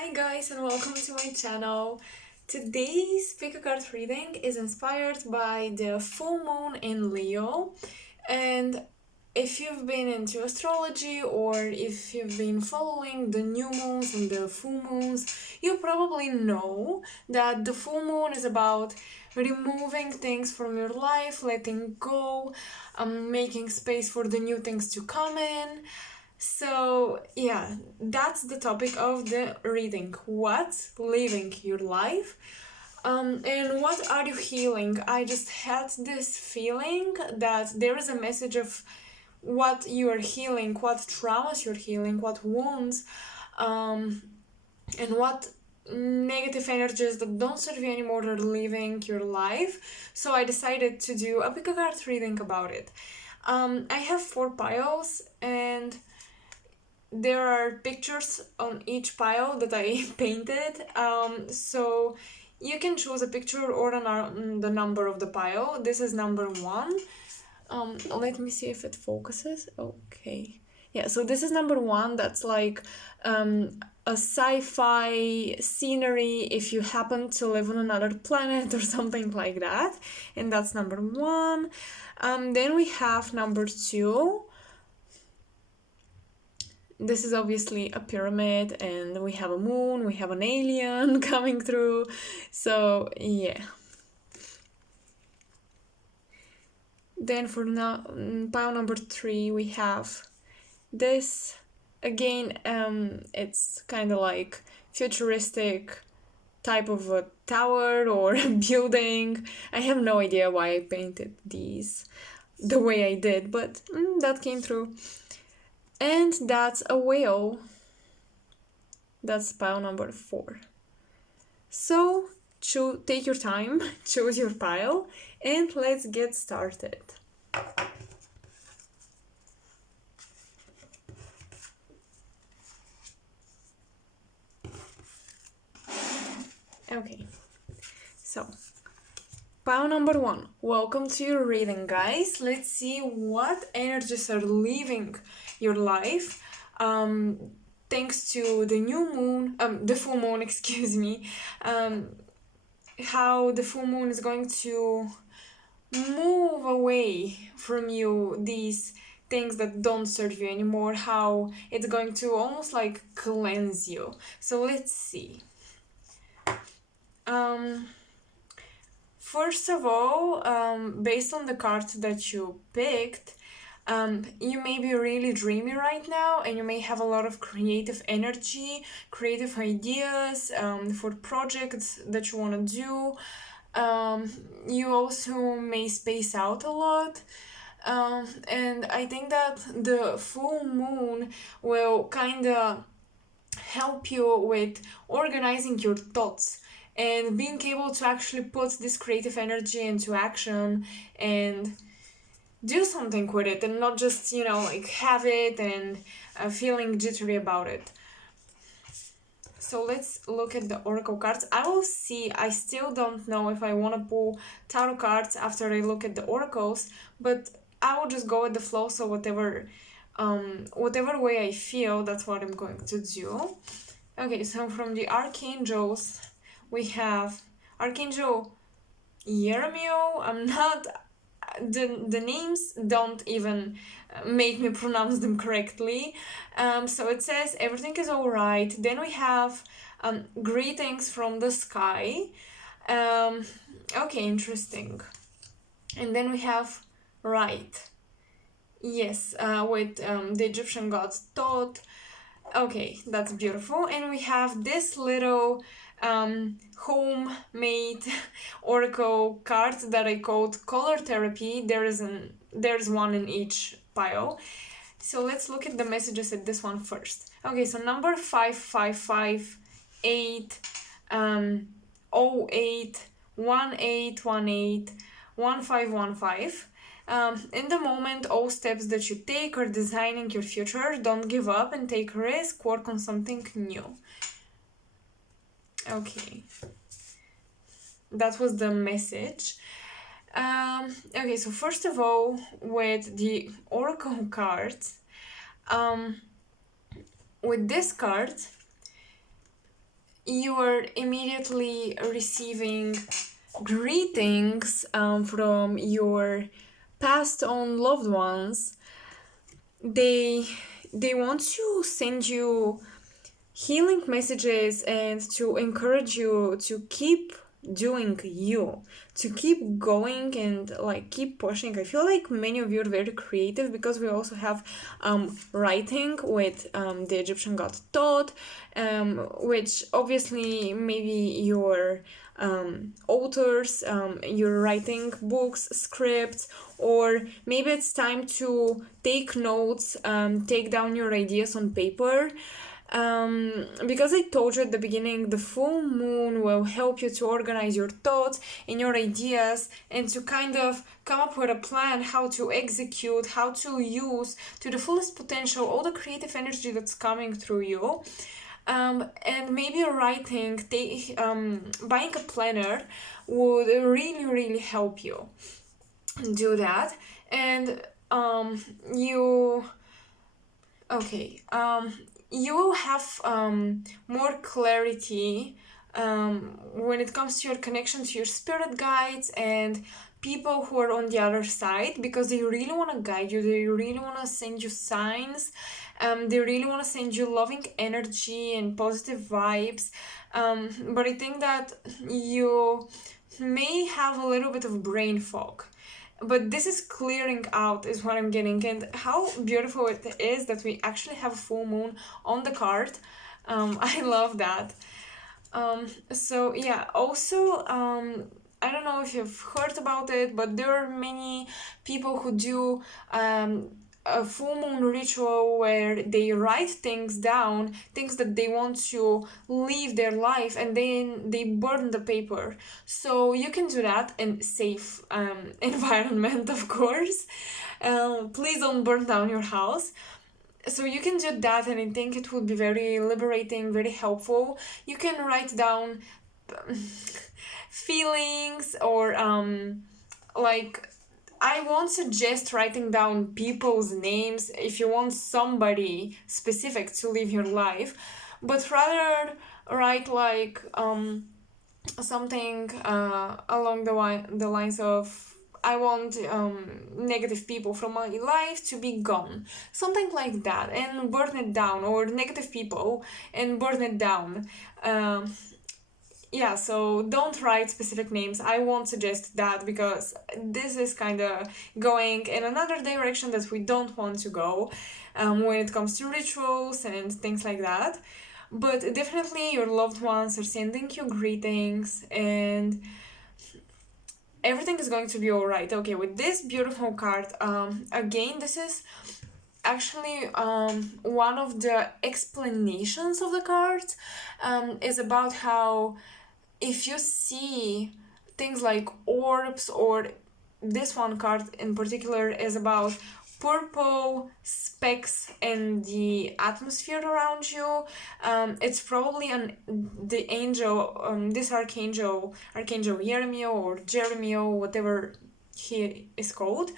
Hi guys and welcome to my channel. Today's pick a card reading is inspired by the full moon in Leo, and if you've been into astrology or if you've been following the new moons and the full moons, you probably know that the full moon is about removing things from your life, letting go, making space for the new things to come in. So, yeah, that's the topic of the reading. What's living your life? And what are you healing? I just had this feeling that there is a message of what you are healing, what traumas you're healing, what wounds, and what negative energies that don't serve you anymore are leaving your life. So I decided to do a pick a card reading about it. I have 4 piles and there are pictures on each pile that I painted, so you can choose a picture or the number of the pile. This is number 1. Let me see if it focuses. Okay. Yeah, so this is number 1. That's like a sci-fi scenery if you happen to live on another planet or something like that. And that's number 1. Then we have number 2. This is obviously a pyramid and we have a moon, we have an alien coming through. So yeah. Then for now, pile number 3 we have this. Again, it's kind of like futuristic type of a tower or a building. I have no idea why I painted these the way I did, but that came through. And that's a whale. That's pile number 4. So take your time, choose your pile, and let's get started. Okay, so pile number 1. Welcome to your reading, guys. Let's see what energies are leaving your life. Thanks to the new moon, the full moon, excuse me, how the full moon is going to move away from you these things that don't serve you anymore, how it's going to almost like cleanse you. So let's see. First of all, based on the cards that you picked, you may be really dreamy right now and you may have a lot of creative energy, creative ideas for projects that you want to do. You also may space out a lot. And I think that the full moon will kind of help you with organizing your thoughts and being able to actually put this creative energy into action and do something with it and not just, like have it and feeling jittery about it. So let's look at the oracle cards. I will see. I still don't know if I want to pull tarot cards after I look at the oracles, but I will just go with the flow. So whatever way I feel, that's what I'm going to do. Okay, so from the archangels, we have Archangel Yermio. I'm not... The names don't even make me pronounce them correctly. So it says everything is all right. Then we have greetings from the sky. Okay, interesting. And then we have right. Yes, with the Egyptian gods Thoth. Okay, that's beautiful. And we have this little homemade oracle card that I called color therapy. There's one in each pile. So let's look at the messages at this one first. Okay, so number 5558 08 1818 1515. In the moment, all steps that you take are designing your future. Don't give up and take a risk. Work on something new. Okay. That was the message. Okay, so first of all, with the oracle cards, with this card, you are immediately receiving greetings from your passed on loved ones. They they want to send you healing messages and to encourage you to keep doing you, to keep going and like keep pushing. I feel like many of you are very creative because we also have writing with the Egyptian god Thoth, which obviously maybe your authors, you're writing books, scripts, or maybe it's time to take notes, take down your ideas on paper. Because I told you at the beginning, the full moon will help you to organize your thoughts and your ideas and to kind of come up with a plan how to execute, how to use to the fullest potential all the creative energy that's coming through you. And maybe writing, buying a planner would really, really help you do that. And you okay you will have more clarity when it comes to your connection to your spirit guides and people who are on the other side, because they really want to guide you, they really want to send you signs, they really want to send you loving energy and positive vibes, but I think that you may have a little bit of brain fog, but this is clearing out is what I'm getting. And how beautiful it is that we actually have a full moon on the card. I love that. So yeah, also I don't know if you've heard about it, but there are many people who do a full moon ritual where they write things down, things that they want to live their life, and then they burn the paper. So you can do that in safe environment, of course. Please don't burn down your house. So you can do that, and I think it would be very liberating, very helpful. You can write down feelings or like I won't suggest writing down people's names if you want somebody specific to live your life, but rather write like something along the lines of I want negative people from my life to be gone, something like that, and burn it down, or negative people and burn it down. Yeah, so don't write specific names. I won't suggest that because this is kind of going in another direction that we don't want to go when it comes to rituals and things like that. But definitely, your loved ones are sending you greetings, and everything is going to be alright. Okay, with this beautiful card, again, this is actually one of the explanations of the cards, is about how if you see things like orbs, or this one card in particular is about purple specks in the atmosphere around you, it's probably the angel, this archangel Jeremiah or Jeremiah, whatever he is called.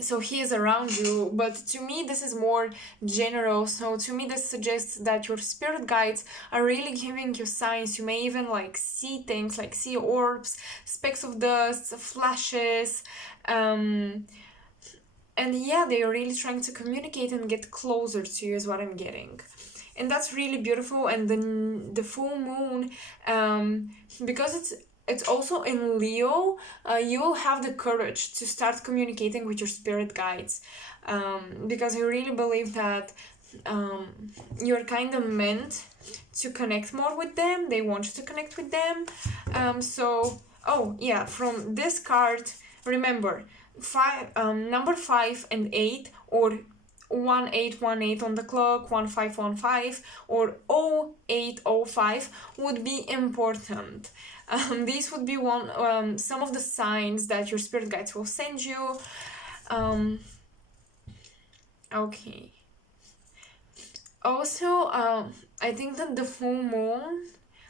So he is around you, but to me this is more general. So to me this suggests that your spirit guides are really giving you signs. You may even like see things, like see orbs, specks of dust, flashes, and yeah, they are really trying to communicate and get closer to you is what I'm getting. And that's really beautiful. And then the full moon, because it's also in Leo, you will have the courage to start communicating with your spirit guides, because I really believe that you're kind of meant to connect more with them. They want you to connect with them. Oh yeah, from this card, remember, number 5 and 8, or 1818 on the clock, 1515, or 0805 would be important. These would be some of the signs that your spirit guides will send you. Okay. Also, I think that the full moon,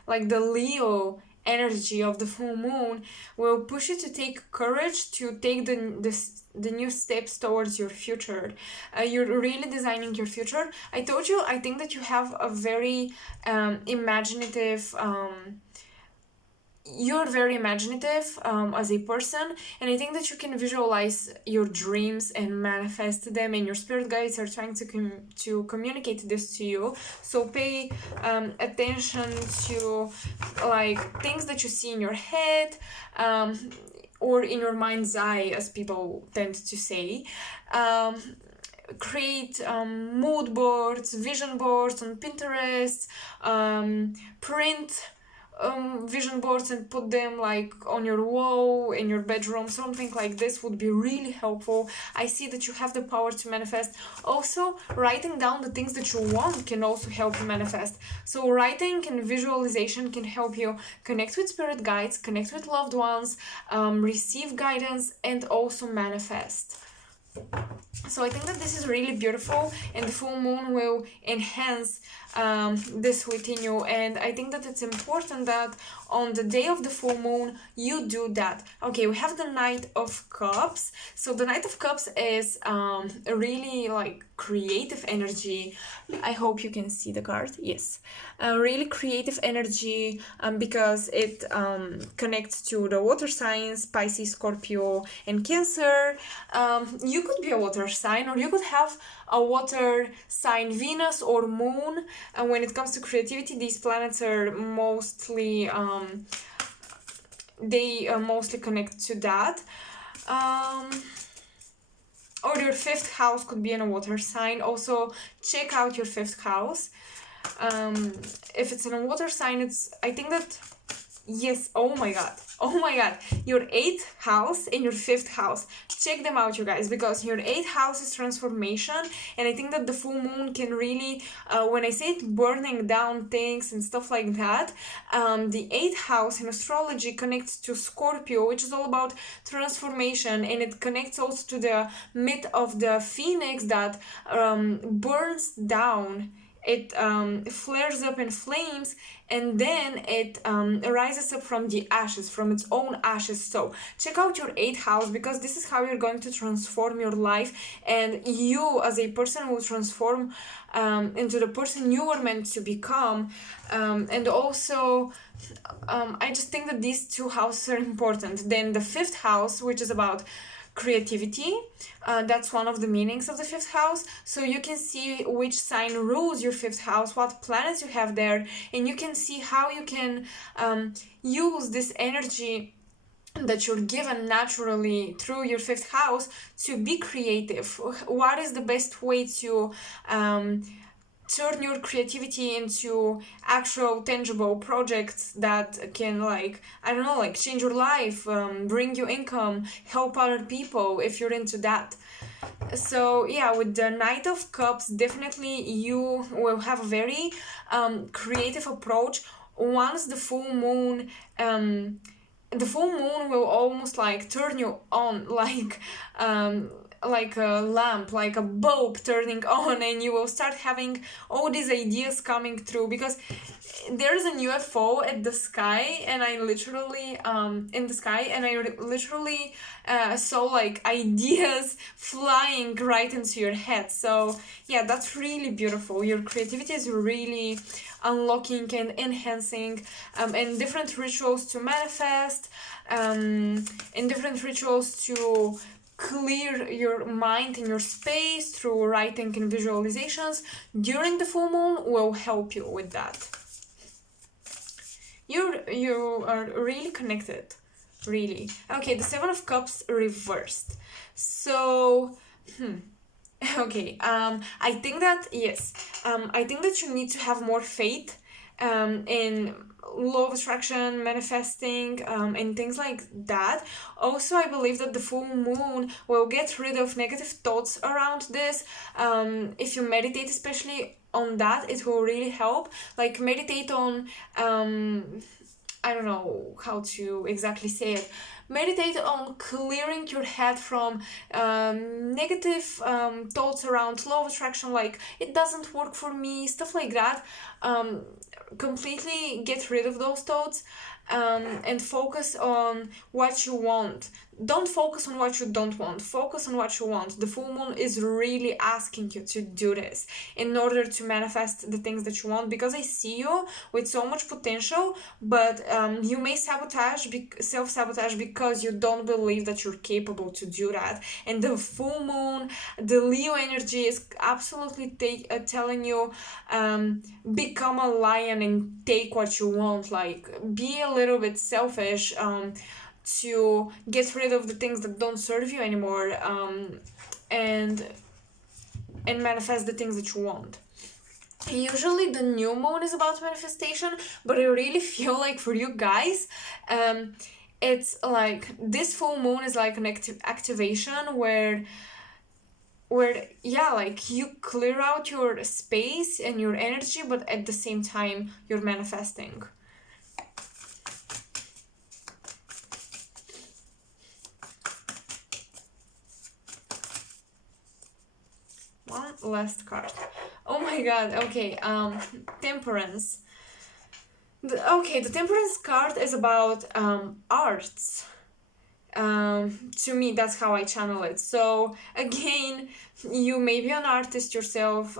like the Leo energy of the full moon will push you to take courage to take the new steps towards your future. You're really designing your future. I told you, I think that you have a very imaginative you're very imaginative as a person, and I think that you can visualize your dreams and manifest them, and your spirit guides are trying to communicate this to you. So pay attention to like things that you see in your head, or in your mind's eye, as people tend to say. Create mood boards, vision boards on Pinterest, print vision boards and put them like on your wall in your bedroom. Something like this would be really helpful. I see that you have the power to manifest. Also, writing down the things that you want can also help you manifest. So writing and visualization can help you connect with spirit guides, connect with loved ones, receive guidance, and also manifest. So I think that this is really beautiful, and the full moon will enhance this within you. And I think that it's important that on the day of the full moon you do that. Okay, we have the Knight of Cups. So the Knight of Cups is a really like creative energy. I hope you can see the card. Yes, a really creative energy, because it connects to the water signs, Pisces, Scorpio, and Cancer. You could be a water sign, or you could have a water sign Venus or Moon. And when it comes to creativity, these planets are mostly mostly connect to that. Or your fifth house could be in a water sign. Also, check out your fifth house. If it's in a water sign, I think that, yes, oh my god, your 8th house and your 5th house, check them out, you guys, because your 8th house is transformation, and I think that the full moon can really, when I say it, burning down things and stuff like that, the 8th house in astrology connects to Scorpio, which is all about transformation, and it connects also to the myth of the phoenix that burns down. It flares up in flames, and then it rises up from the ashes, from its own ashes. So check out your 8th house, because this is how you're going to transform your life, and you as a person will transform into the person you were meant to become. And also, I just think that these 2 houses are important. Then the 5th house, which is about creativity, that's one of the meanings of the 5th house. So you can see which sign rules your 5th house, what planets you have there, and you can see how you can use this energy that you're given naturally through your 5th house to be creative. What is the best way to turn your creativity into actual tangible projects that can, like, I don't know, like change your life, bring you income, help other people if you're into that. So yeah, with the Knight of Cups, definitely you will have a very creative approach. Once the full moon will almost like turn you on, like a lamp, like a bulb turning on, and you will start having all these ideas coming through, because there's a UFO at the sky, and I literally in the sky, and I literally saw like ideas flying right into your head. So yeah, that's really beautiful. Your creativity is really unlocking and enhancing, and different rituals to manifest, and different rituals to clear your mind and your space through writing and visualizations during the full moon will help you with that. You are really connected, really. Okay, the 7 of Cups reversed. So okay, I think that, yes, I think that you need to have more faith in law of attraction, manifesting, and things like that. Also, I believe that the full moon will get rid of negative thoughts around this. If you meditate, especially on that, it will really help. Like, meditate on I don't know how to exactly say it. meditate on clearing your head from negative thoughts around law of attraction, like it doesn't work for me, stuff like that. Completely get rid of those thoughts, and focus on what you want. Don't focus on what you don't want, focus on what you want. The full moon is really asking you to do this in order to manifest the things that you want, because I see you with so much potential, but you may self-sabotage because you don't believe that you're capable to do that. And the full moon, the Leo energy, is absolutely telling you, become a lion and take what you want, like be a little bit selfish, to get rid of the things that don't serve you anymore, and manifest the things that you want. Usually the new moon is about manifestation, but I really feel like for you guys, it's like this full moon is like an activation where yeah, like you clear out your space and your energy, but at the same time you're manifesting. One last card. Oh my god, okay, Temperance. The Temperance card is about arts. To me, that's how I channel it. So again, you may be an artist yourself.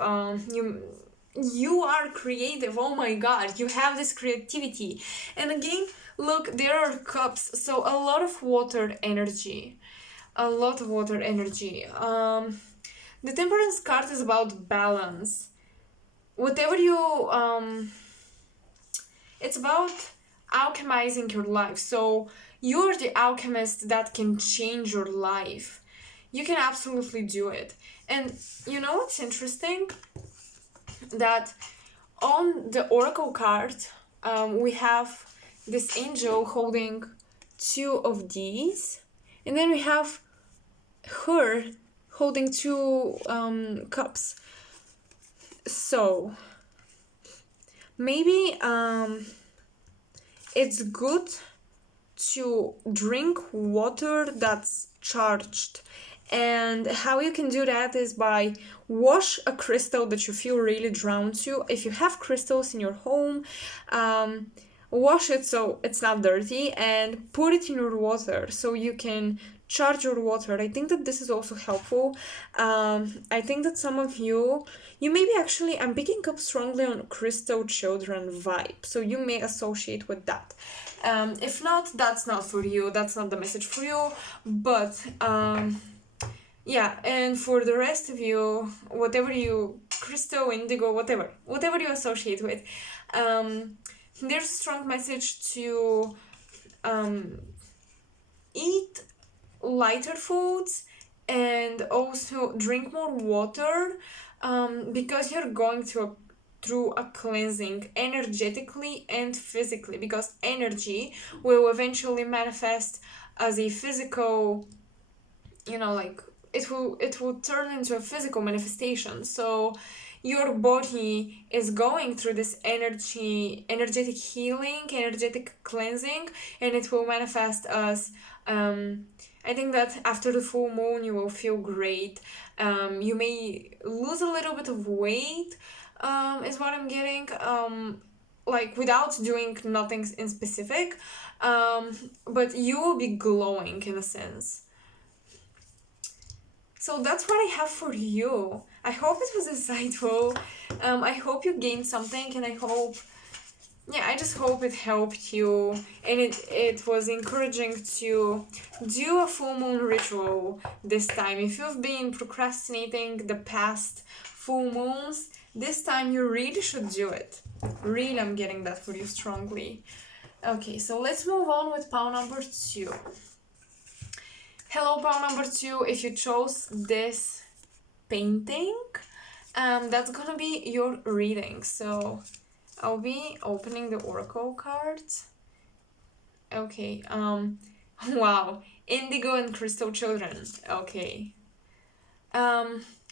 You are creative. Oh my god, you have this creativity. And again, look, there are cups, so a lot of water energy. A lot of water energy. The Temperance card is about balance. Whatever you it's about alchemizing your life. So you're the alchemist that can change your life. You can absolutely do it. And you know what's interesting? That on the oracle card, we have this angel holding two of these, and then we have her holding two cups. So maybe it's good to drink water that's charged. And how you can do that is by wash a crystal that you feel really drawn to. If you have crystals in your home, wash it so it's not dirty and put it in your water so you can charge your water. I think that this is also helpful. I think that some of you may be actually, I'm picking up strongly on crystal children vibe, so you may associate with that. If not, that's not for you, that's not the message for you, but yeah, and for the rest of you, whatever you, crystal, indigo, whatever you associate with, there's a strong message to eat lighter foods and also drink more water, because you're going through a cleansing energetically and physically, because energy will eventually manifest as a physical, like it will turn into a physical manifestation. So your body is going through this energetic healing, energetic cleansing, and it will manifest as I think that after the full moon you will feel great. You may lose a little bit of weight, is what I'm getting, like without doing nothing in specific, but you will be glowing in a sense. So that's what I have for you. I hope it was insightful. I hope you gained something, and I just hope it helped you, and it was encouraging to do a full moon ritual this time. If you've been procrastinating the past full moons, this time you really should do it. Really, I'm getting that for you strongly. Okay, so let's move on with pile number 2. Hello, pile number 2. If you chose this painting, that's gonna be your reading. So I'll be opening the oracle cards. Okay, wow, indigo and crystal children. Okay.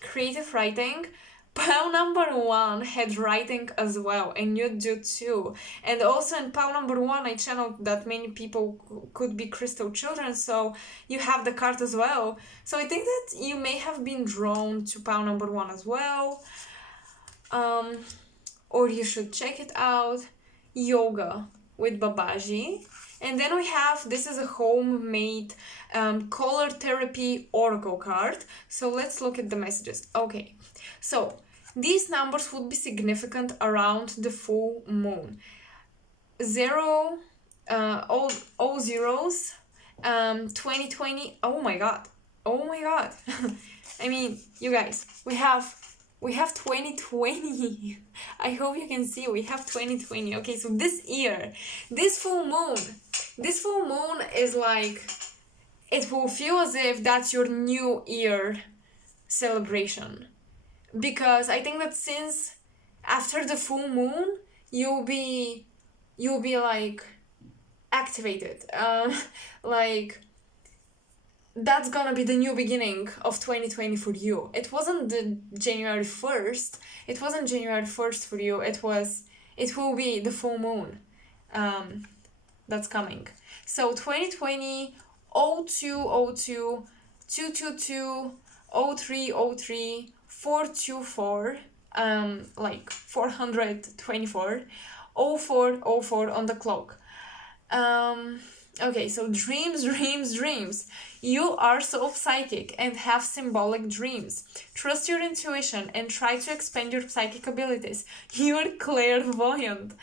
Creative writing. Pile number one had writing as well, and you do too. And also in pile number one, I channeled that many people could be crystal children, so you have the card as well. So I think that you may have been drawn to pile number one as well. Or you should check it out. Yoga with Babaji. And then we have, this is a homemade color therapy oracle card. So let's look at the messages. Okay, so these numbers would be significant around the full moon. All zeros, 2020. Oh my god. I mean, you guys, we have 2020. I hope you can see we have 2020. Okay, so this year, this full moon is like, it will feel as if that's your new year celebration. Because I think that since after the full moon, you'll be like activated. Like, that's gonna be the new beginning of 2020 for you. It wasn't the January 1st. It wasn't January 1st for you. It will be the full moon that's coming. So 2020, 0202, 222, 0303, 424, like 424, 0404 on the clock. Okay, so dreams. You are so psychic and have symbolic dreams. Trust your intuition and try to expand your psychic abilities. You're clairvoyant.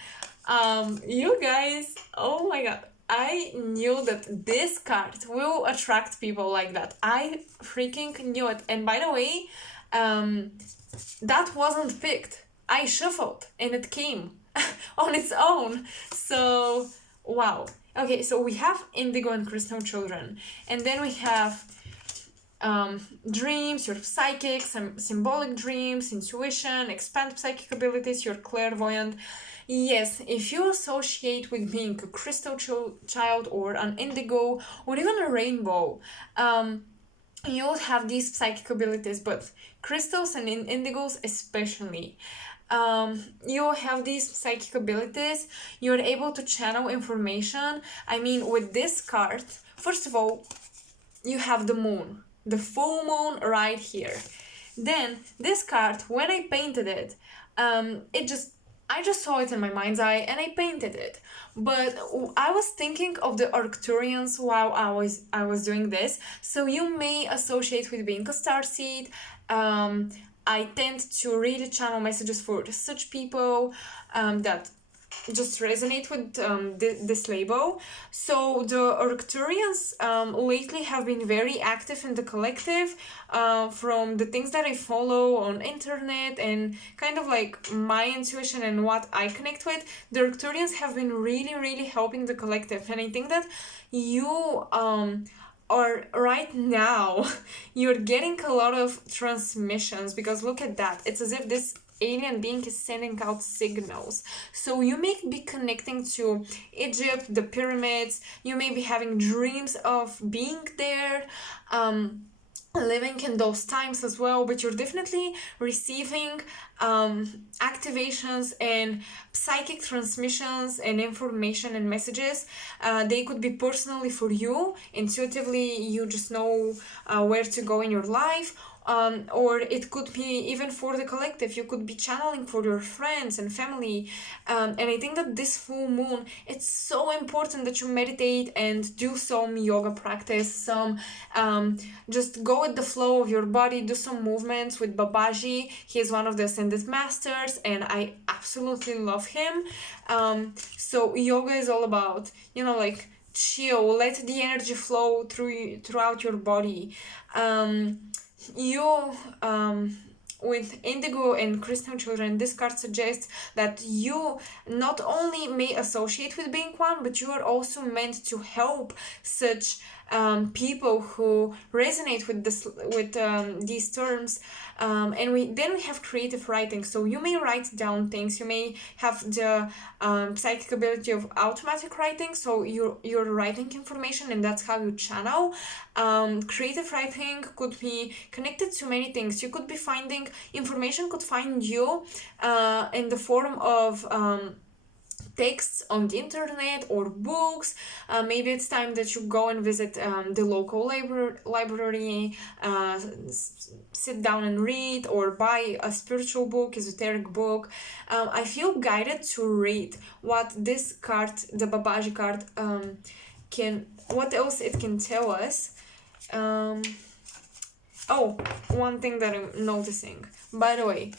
You guys, oh my god, I knew that this card will attract people like that. I freaking knew it. And by the way, that wasn't picked. I shuffled and it came on its own. So, wow. Okay, so we have indigo and crystal children, and then we have dreams, your psychic, some symbolic dreams, intuition, expand psychic abilities, you're clairvoyant. Yes, if you associate with being a crystal child or an indigo or even a rainbow, you'll have these psychic abilities, but crystals and indigos especially. You have these psychic abilities, you're able to channel information. I mean, with this card, first of all, you have the moon, the full moon right here. Then this card, when I painted it, I just saw it in my mind's eye and I painted it. But I was thinking of the Arcturians while I was doing this. So you may associate with being a starseed. I tend to really channel messages for such people that just resonate with this label. So the Arcturians lately have been very active in the collective. From the things that I follow on internet and kind of like my intuition and what I connect with, the Arcturians have been really helping the collective. And I think that you or right now you're getting a lot of transmissions, because look at that, it's as if this alien being is sending out signals. So you may be connecting to Egypt, the pyramids, you may be having dreams of being there, living in those times as well, but you're definitely receiving activations and psychic transmissions and information and messages. They could be personally for you, intuitively you just know where to go in your life, or it could be even for the collective. You could be channeling for your friends and family, and I think that this full moon, it's so important that you meditate and do some yoga practice, some just go with the flow of your body, do some movements with Babaji. He is one of the ascended masters and I absolutely love him. So yoga is all about, like, chill, let the energy flow throughout your body. With indigo and crystal children, this card suggests that you not only may associate with being one, but you are also meant to help such people who resonate with these terms. And we have creative writing, so you may write down things. You may have the psychic ability of automatic writing, so you're writing information and that's how you channel. Creative writing could be connected to many things. You could be finding think information could find you in the form of texts on the internet or books. Maybe it's time that you go and visit the local library, sit down and read, or buy a spiritual book, esoteric book. I feel guided to read what this card, the Babaji card, what else it can tell us. Oh, one thing that I'm noticing, by the way,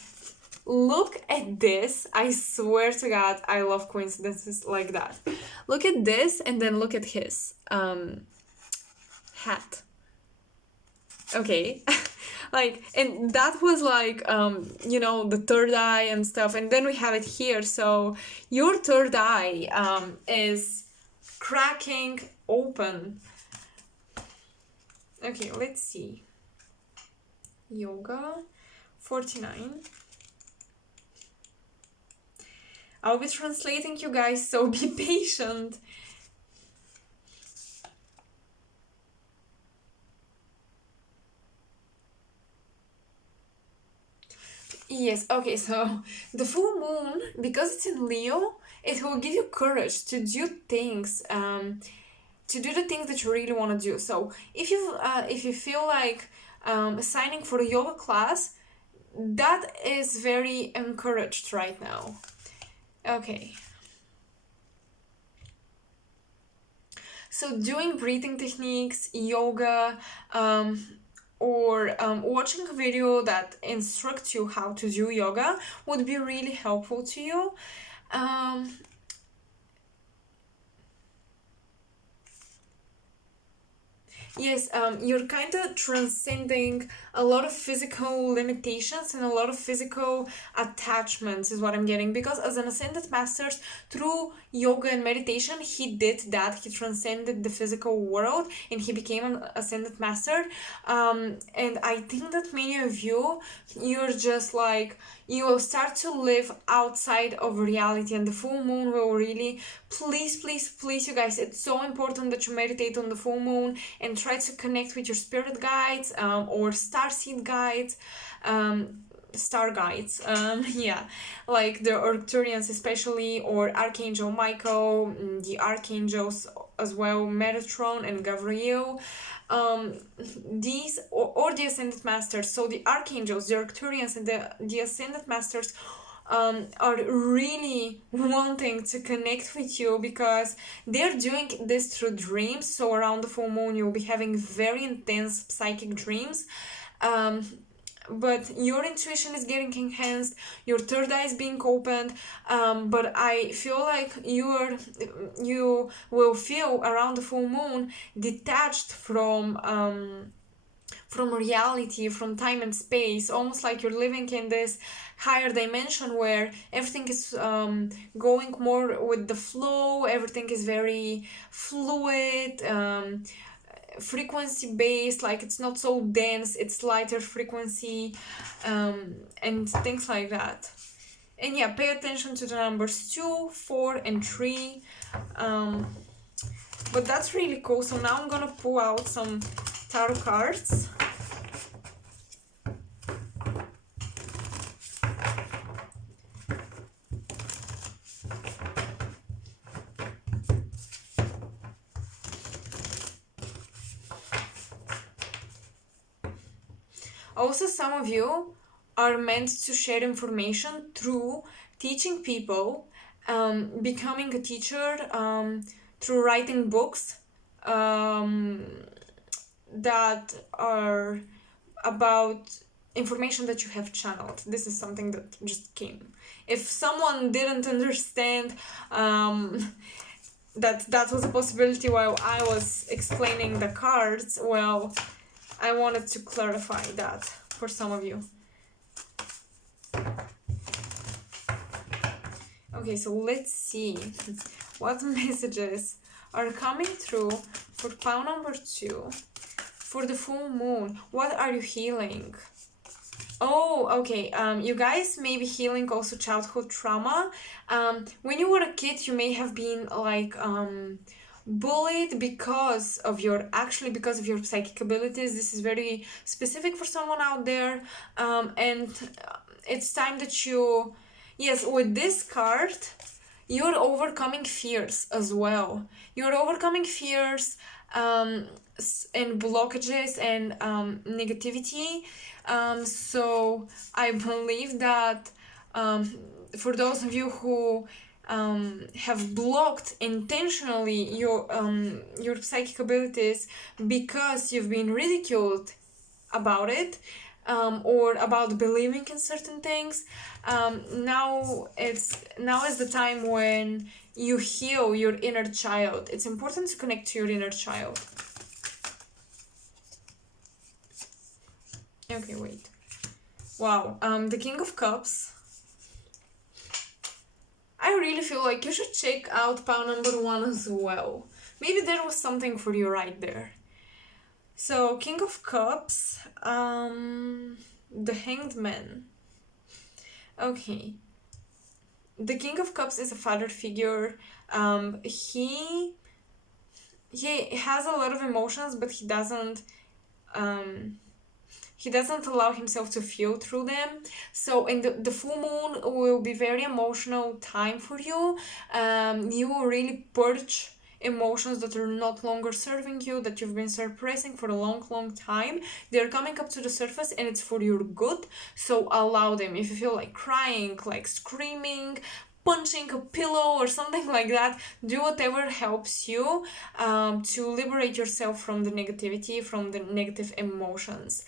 look at this. I swear to God, I love coincidences like that. Look at this and then look at his hat. Okay. Like, and that was like, the third eye and stuff. And then we have it here. So your third eye is cracking open. Okay, let's see. Yoga 49. I'll be translating, you guys, so be patient. Yes, okay, so the full moon, because it's in Leo, it will give you courage to do things, to do the things that you really want to do. So if you feel like signing for a yoga class, that is very encouraged right now. Okay. So doing breathing techniques, yoga, or watching a video that instructs you how to do yoga would be really helpful to you. Yes, you're kind of transcending a lot of physical limitations and a lot of physical attachments is what I'm getting, because as an ascended master, through yoga and meditation, he did that. He transcended the physical world and he became an ascended master. And I think that many of you're just like, you will start to live outside of reality, and the full moon will really, please, you guys, it's so important that you meditate on the full moon and try to connect with your spirit guides, or starseed guides, star guides, yeah, like the Arcturians especially, or Archangel Michael, the archangels as well, Metatron and Gabriel, these or the ascended masters. So the archangels, the Arcturians, and the ascended masters are really wanting to connect with you, because they're doing this through dreams. So around the full moon you'll be having very intense psychic dreams, but your intuition is getting enhanced, your third eye is being opened, but I feel like you will feel around the full moon detached from reality, from time and space, almost like you're living in this higher dimension where everything is going more with the flow, everything is very fluid, frequency based, like it's not so dense, it's lighter frequency, and things like that. And yeah, pay attention to the numbers 2, 4, and 3. But that's really cool. So now I'm gonna pull out some tarot cards. Also, some of you are meant to share information through teaching people, becoming a teacher, through writing books that are about information that you have channeled. This is something that just came. If someone didn't understand that was a possibility while I was explaining the cards, well, I wanted to clarify that for some of you. Okay, so let's see what messages are coming through for pile number 2 for the full moon. What are you healing? Oh, okay. You guys may be healing also childhood trauma. When you were a kid, you may have been like bullied because of your psychic abilities. This is very specific for someone out there, and it's time that you, yes, with this card, you're overcoming fears as well. You're overcoming fears, and blockages and negativity. So I believe that, for those of you who have blocked intentionally your psychic abilities because you've been ridiculed about it, or about believing in certain things, now is the time when you heal your inner child. It's important to connect to your inner child. Okay, wait. Wow. The King of Cups. I really feel like you should check out pile number 1 as well. Maybe there was something for you right there. So, King of Cups, the Hanged Man. Okay. The King of Cups is a father figure. He has a lot of emotions, but he doesn't allow himself to feel through them. So in the full moon will be very emotional time for you. You will really purge emotions that are not longer serving you, that you've been suppressing for a long time. They're coming up to the surface and it's for your good. So allow them. If you feel like crying, like screaming, punching a pillow or something like that, do whatever helps you to liberate yourself from the negativity, from the negative emotions.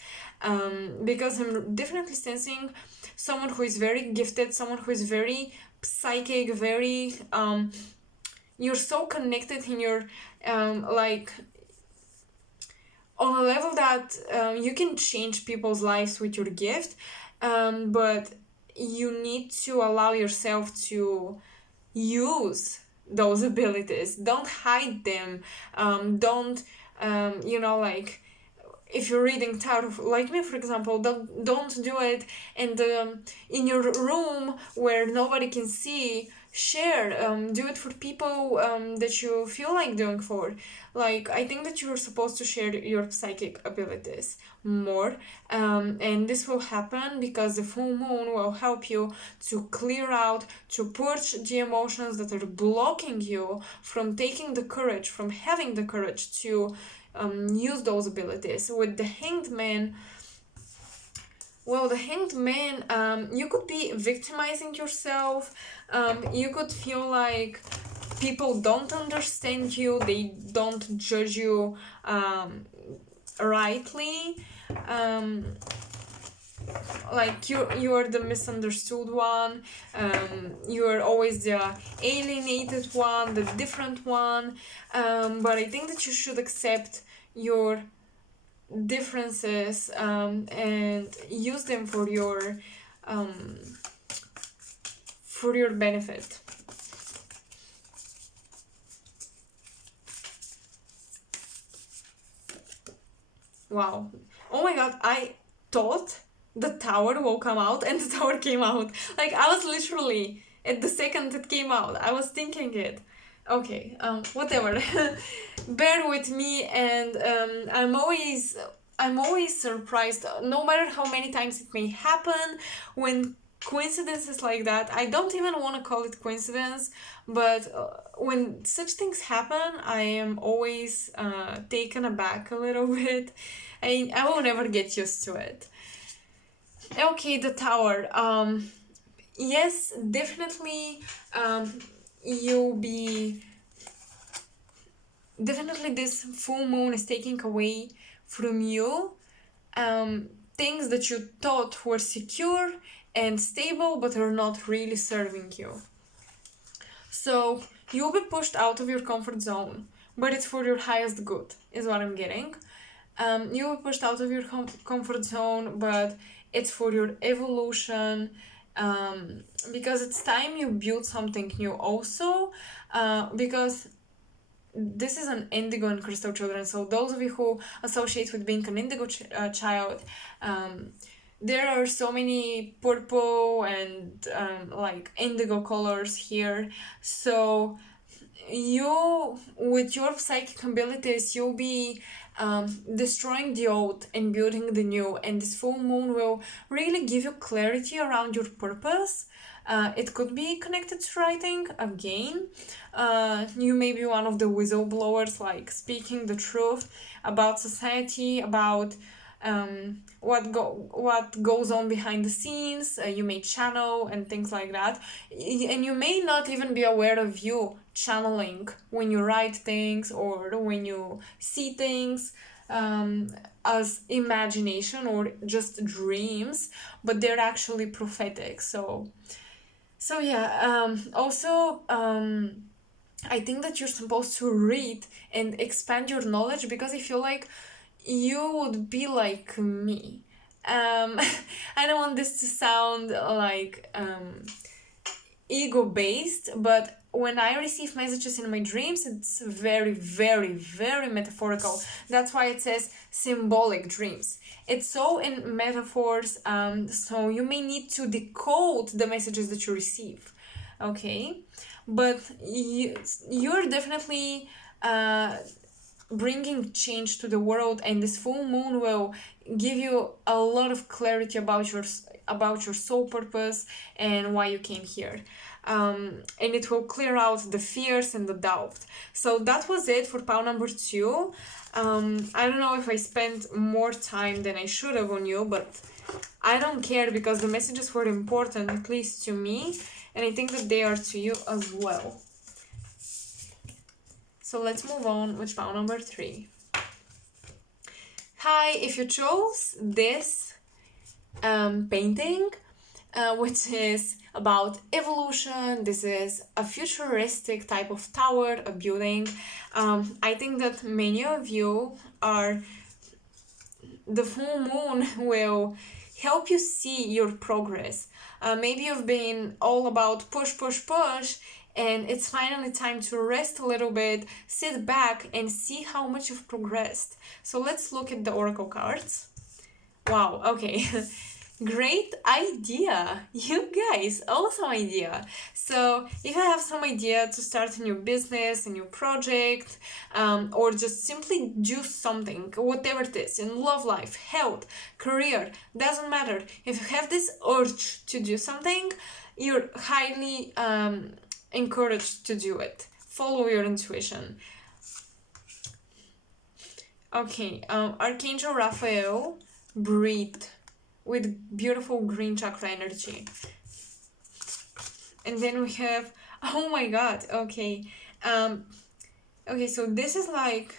Because I'm definitely sensing someone who is very gifted, someone who is very psychic, very you're so connected in your like on a level that you can change people's lives with your gift, but you need to allow yourself to use those abilities. Don't hide them. Don't like, if you're reading tarot, like me for example, don't do it and in your room where nobody can see. Share, do it for people that you feel like doing for. Like, I think that you're supposed to share your psychic abilities more, and this will happen because the full moon will help you to clear out, to purge the emotions that are blocking you from taking the courage, from having the courage to use those abilities. With the Hanged Man, well, the Hanged Man, you could be victimizing yourself. You could feel like people don't understand you, they don't judge you rightly. Like you're the misunderstood one. You're always the alienated one, the different one. But I think that you should accept your differences and use them for your benefit. Wow. Oh my god, I thought the tower will come out and the tower came out. Like, I was literally, at the second it came out, I was thinking it. Okay, whatever. Bear with me, and I'm always surprised, no matter how many times it may happen, when coincidences like that. I don't even want to call it coincidence, but when such things happen, I am always taken aback a little bit. I will never get used to it. Okay, the tower. Yes, definitely. You'll be definitely, this full moon is taking away from you things that you thought were secure and stable but are not really serving you. So you'll be pushed out of your comfort zone, but it's for your highest good, is what I'm getting. You'll be pushed out of your comfort zone, but it's for your evolution, because it's time you build something new also, because this is an indigo and crystal children. So those of you who associate with being an indigo child, there are so many purple and like indigo colors here. So you, with your psychic abilities, you'll be destroying the old and building the new, and this full moon will really give you clarity around your purpose. It could be connected to writing again. You may be one of the whistleblowers, like speaking the truth about society, about what goes on behind the scenes. You may channel and things like that, and you may not even be aware of you channeling when you write things or when you see things as imagination or just dreams, but they're actually prophetic. So yeah, also I think that you're supposed to read and expand your knowledge, because I feel like you would be like me. I don't want this to sound like ego based, but when I receive messages in my dreams, it's very, very, very metaphorical. That's why it says symbolic dreams. It's so in metaphors, so you may need to decode the messages that you receive. Okay, but you're definitely bringing change to the world, and this full moon will give you a lot of clarity about your soul purpose and why you came here. And it will clear out the fears and the doubt. So that was it for pile number 2. I don't know if I spent more time than I should have on you, but I don't care, because the messages were important, at least to me, and I think that they are to you as well. So let's move on with pile number 3. Hi, if you chose this painting, which is about evolution, this is a futuristic type of tower, a building. I think that many of you are, the full moon will help you see your progress. Maybe you've been all about push, push, push, and it's finally time to rest a little bit, sit back, and see how much you've progressed. So let's look at the oracle cards. Wow, okay. Great idea. You guys, awesome idea. So if you have some idea to start a new business, a new project, or just simply do something, whatever it is, in love life, health, career, doesn't matter. If you have this urge to do something, you're highly encouraged to do it. Follow your intuition. Okay, Archangel Raphael breathed with beautiful green chakra energy. And then we have, oh my god, okay. Okay, so this is like,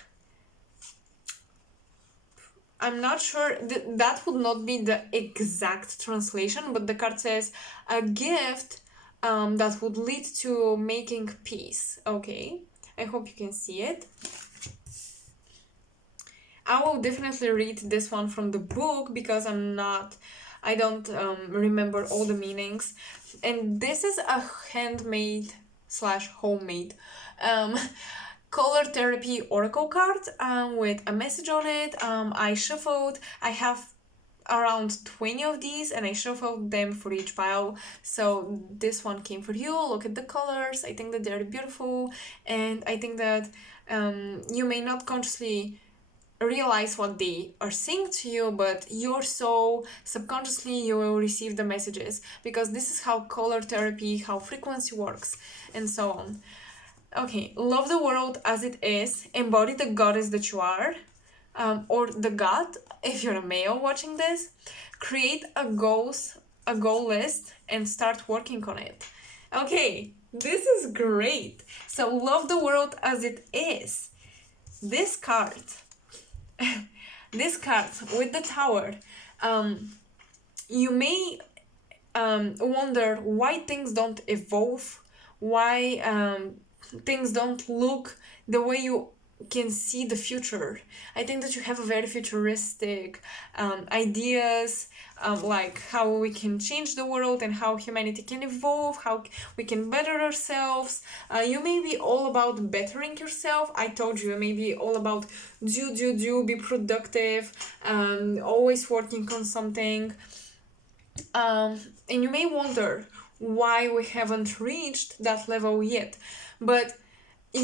I'm not sure, that would not be the exact translation, but the card says a gift that would lead to making peace. Okay, I hope you can see it. I will definitely read this one from the book, because I don't remember all the meanings. And this is a handmade / homemade color therapy oracle card with a message on it. I have around 20 of these, and I shuffled them for each pile. So this one came for you. Look at the colors. I think that they're beautiful, and I think that you may not consciously realize what they are saying to you, but your soul, subconsciously, you will receive the messages, because this is how color therapy, how frequency works, and so on. Okay, love the world as it is, embody the goddess that you are, or the god if you're a male watching this. Create a goal list and start working on it. Okay, this is great. So love the world as it is. This card with the tower, you may wonder why things don't evolve, why things don't look the way you can see the future. I think that you have a very futuristic ideas, like how we can change the world and how humanity can evolve, how we can better ourselves. You may be all about bettering yourself. I told you, may be all about be productive, always working on something. And you may wonder why we haven't reached that level yet. But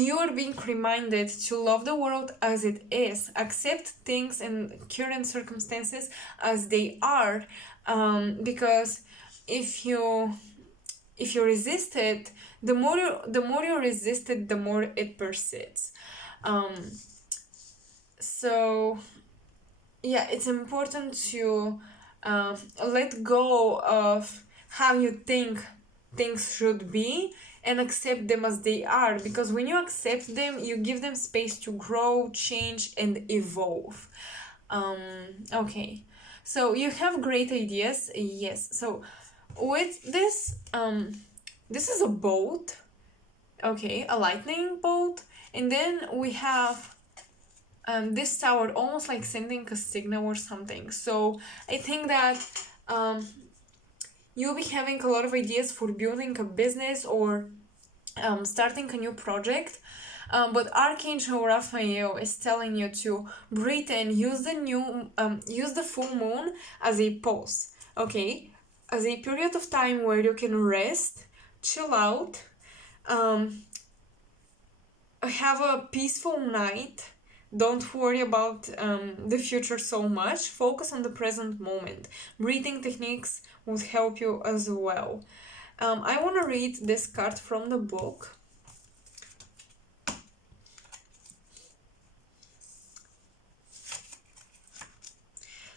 you are being reminded to love the world as it is, accept things and current circumstances as they are, because if you resist it, the more you resist it, the more it persists. um, so yeah, it's important to let go of how you think things should be and accept them as they are, because when you accept them, you give them space to grow, change, and evolve. Okay, so you have great ideas. Yes, so with this, this is a boat. Okay, a lightning bolt. And then we have this tower, almost like sending a signal or something. So I think that you'll be having a lot of ideas for building a business or starting a new project. But Archangel Raphael is telling you to breathe and use the full moon as a pause, okay, as a period of time where you can rest, chill out, have a peaceful night. Don't worry about the future so much. Focus on the present moment. Breathing techniques would help you as well. I want to read this card from the book.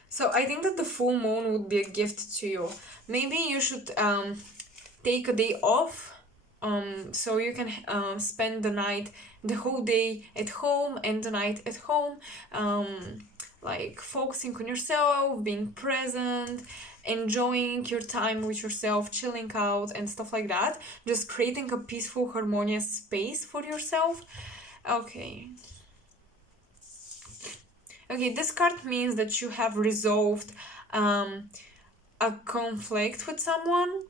So I think that the full moon would be a gift to you. Maybe you should take a day off, so you can spend the whole day at home and the night at home, like focusing on yourself, being present, enjoying your time with yourself, chilling out and stuff like that. Just creating a peaceful, harmonious space for yourself. Okay. Okay, this card means that you have resolved a conflict with someone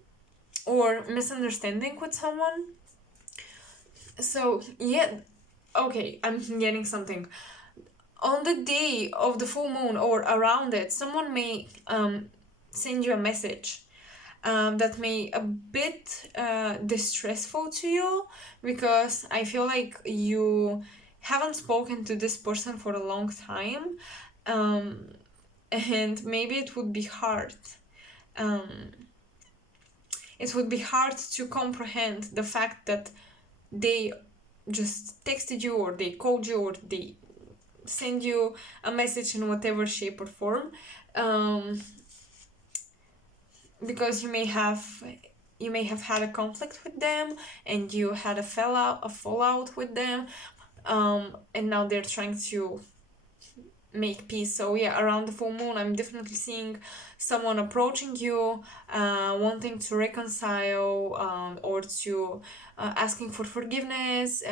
or misunderstanding with someone. So, yeah, okay, I'm getting something. On the day of the full moon or around it, someone may send you a message that may a bit distressful to you, because I feel like you haven't spoken to this person for a long time, and maybe it would be hard. It would be hard to comprehend the fact that they just texted you or they called you or they send you a message in whatever shape or form, because you may have had a conflict with them and you had a fallout with them, and now they're trying to make peace. So yeah, around the full moon, I'm definitely seeing someone approaching you, wanting to reconcile, or to asking for forgiveness,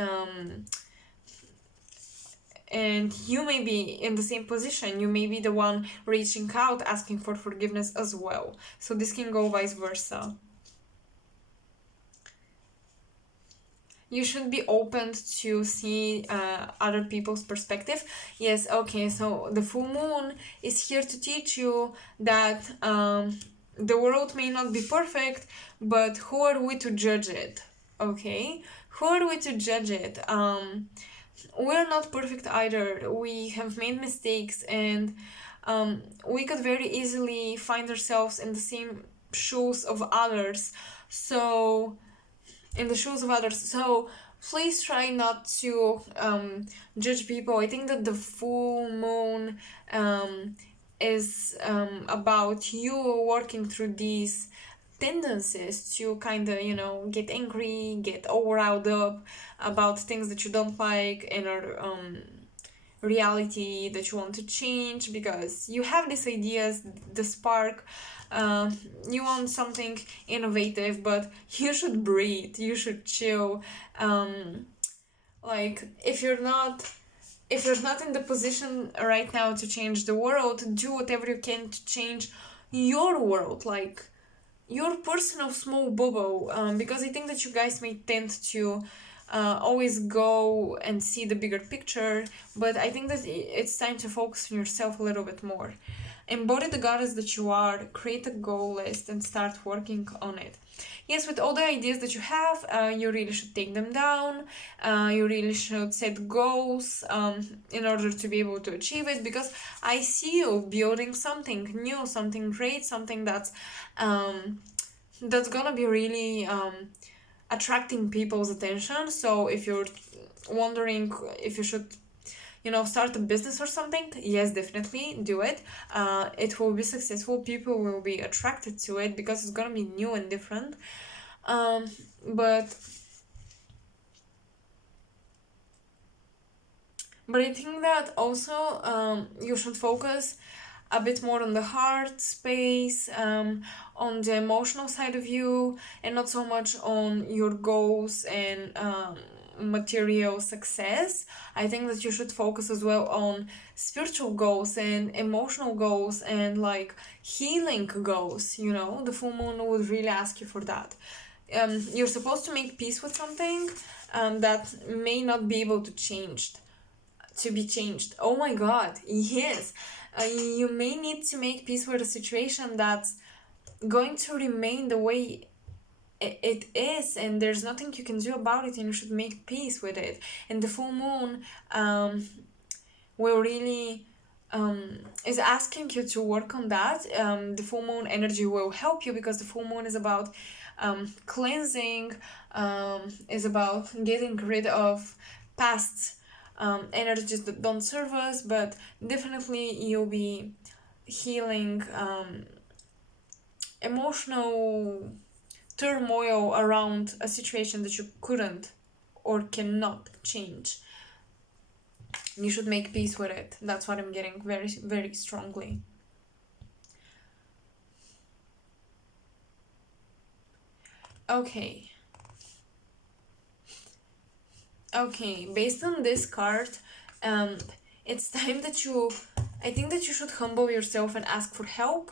and you may be in the same position. You may be the one reaching out, asking for forgiveness as well. So this can go vice versa. You should be open to see other people's perspective. Yes, okay, so the full moon is here to teach you that the world may not be perfect, but who are we to judge it? Okay, who are we to judge it? We're not perfect either. We have made mistakes, and we could very easily find ourselves in the same shoes of others. So please try not to judge people. I think that the full moon is about you working through these tendencies to kind of, get angry, get all riled up about things that you don't like in our reality that you want to change, because you have these ideas, the spark, you want something innovative, but you should breathe, you should chill. Like if you're not in the position right now to change the world, do whatever you can to change your world, like your personal small bubble, because I think that you guys may tend to always go and see the bigger picture, but I think that it's time to focus on yourself a little bit more. Embody the goddess that you are, create a goal list and start working on it. yes, with all the ideas that you have, you really should take them down. You really should set goals in order to be able to achieve it, because I see you building something new, something great, something that's gonna be really attracting people's attention. So if you're wondering if you should start a business or something, yes, definitely do it. It will be successful, people will be attracted to it because it's gonna be new and different. um, but I think that also you should focus a bit more on the heart space, on the emotional side of you, and not so much on your goals and material success. I think that you should focus as well on spiritual goals and emotional goals and like healing goals. The full moon would really ask you for that. You're supposed to make peace with something that may not be able to be changed. Oh my god, yes. You may need to make peace with a situation that's going to remain the way it is, and there's nothing you can do about it, and you should make peace with it. And the full moon will really is asking you to work on that. The full moon energy will help you because the full moon is about cleansing, is about getting rid of past energies that don't serve us, but definitely you'll be healing emotional turmoil around a situation that you couldn't or cannot change. You should make peace with it. That's what I'm getting very, very strongly. Okay. Okay, based on this card, it's time that I think that you should humble yourself and ask for help.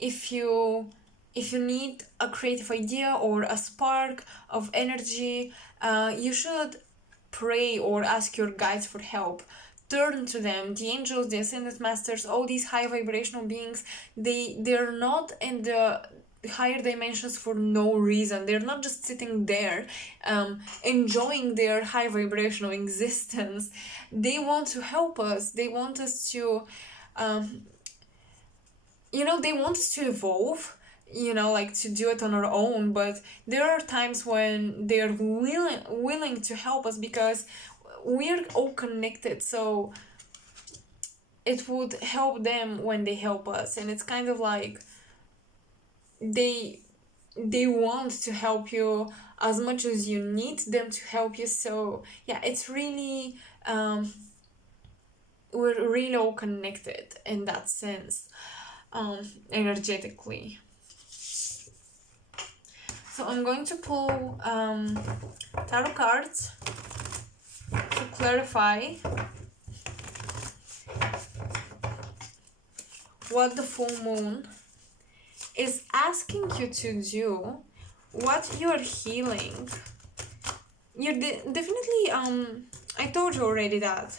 If you need a creative idea or a spark of energy, you should pray or ask your guides for help. Turn to them, the angels, the ascended masters, all these high vibrational beings. They're not in the higher dimensions for no reason. They're not just sitting there enjoying their high vibrational existence. They want to help us. They want us to they want us to evolve, like to do it on our own. But there are times when they're willing to help us because we're all connected. So it would help them when they help us, and it's kind of like they want to help you as much as you need them to help you. So yeah, it's really we're really all connected in that sense, energetically. So I'm going to pull tarot cards to clarify what the full moon is asking you to do, what you're healing. You're definitely I told you already that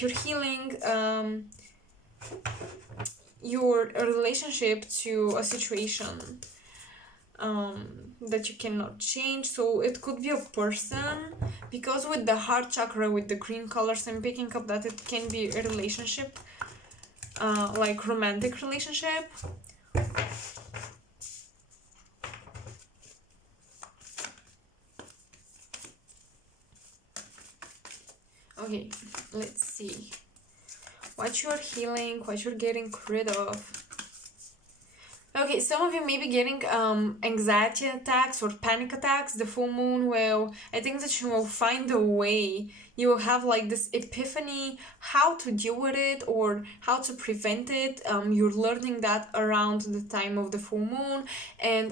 you're healing your relationship to a situation that you cannot change. So it could be a person, because with the heart chakra, with the green colors, I'm picking up that it can be a relationship, like romantic relationship. Okay, let's see what you're healing, what you're getting rid of. Okay, some of you may be getting anxiety attacks or panic attacks. The full moon will, I think that you will find a way. You will have like this epiphany how to deal with it or how to prevent it. You're learning that around the time of the full moon, and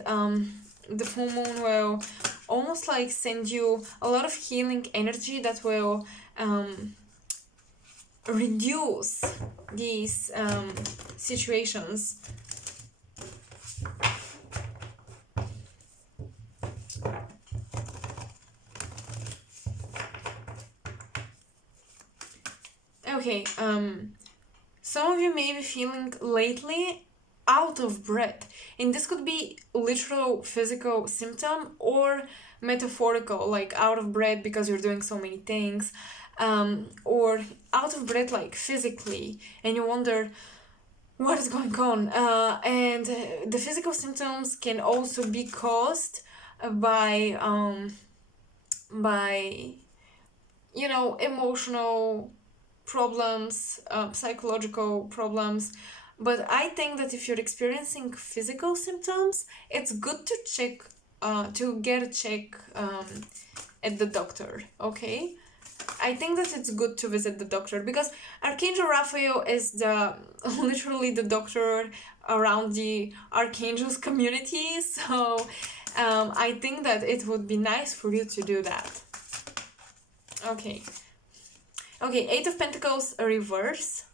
the full moon will almost like send you a lot of healing energy that will reduce these situations. Okay, some of you may be feeling lately out of breath. And this could be literal physical symptom or metaphorical, like out of breath because you're doing so many things, or out of breath like physically, and you wonder what is going on. And the physical symptoms can also be caused by emotional problems, psychological problems. But I think that if you're experiencing physical symptoms, it's good to check, to get a check at the doctor, okay? I think that it's good to visit the doctor because Archangel Raphael is the literally the doctor around the archangels community. So I think that it would be nice for you to do that. Okay. Okay, Eight of Pentacles reverse.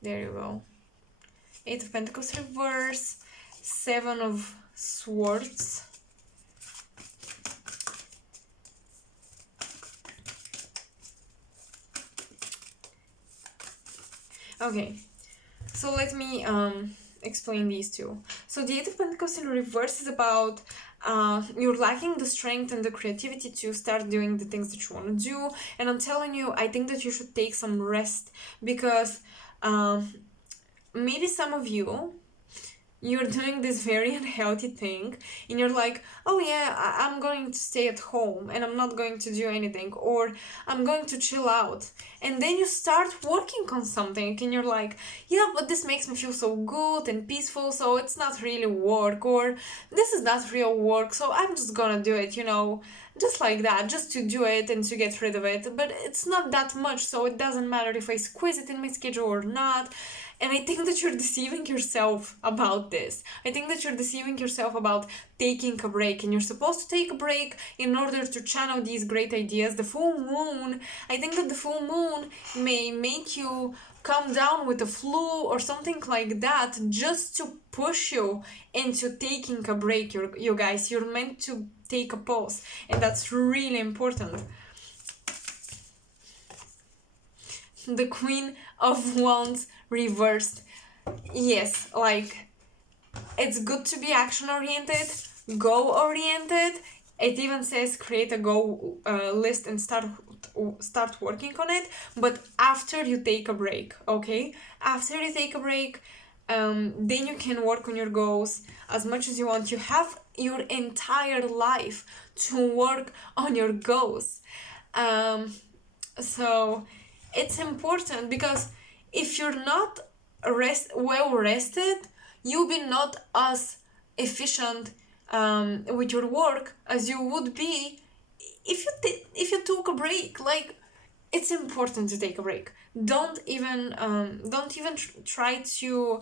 There you go. Eight of Pentacles reverse. Seven of Swords. Okay, so let me explain these two. So the Eight of Pentacles in reverse is about you're lacking the strength and the creativity to start doing the things that you want to do. And I'm telling you, I think that you should take some rest because maybe some of you're doing this very unhealthy thing and you're like, oh yeah, I'm going to stay at home and I'm not going to do anything, or I'm going to chill out. And then you start working on something and you're like, yeah, but this makes me feel so good and peaceful, so it's not really work, or this is not real work, so I'm just gonna do it, just like that, just to do it and to get rid of it. But it's not that much, so it doesn't matter if I squeeze it in my schedule or not. And I think that you're deceiving yourself about this. I think that you're deceiving yourself about taking a break. And you're supposed to take a break in order to channel these great ideas. The full moon, I think that the full moon may make you come down with a flu or something like that, just to push you into taking a break. You guys, you're meant to take a pause. And that's really important. The Queen of Wands reversed. Yes, like, it's good to be action oriented, goal oriented. It even says create a goal list and start working on it, but after you take a break, okay? After you take a break, then you can work on your goals as much as you want. You have your entire life to work on your goals. So it's important, because if you're not well rested, you'll be not as efficient with your work as you would be if you took a break. Like, it's important to take a break. Don't even try to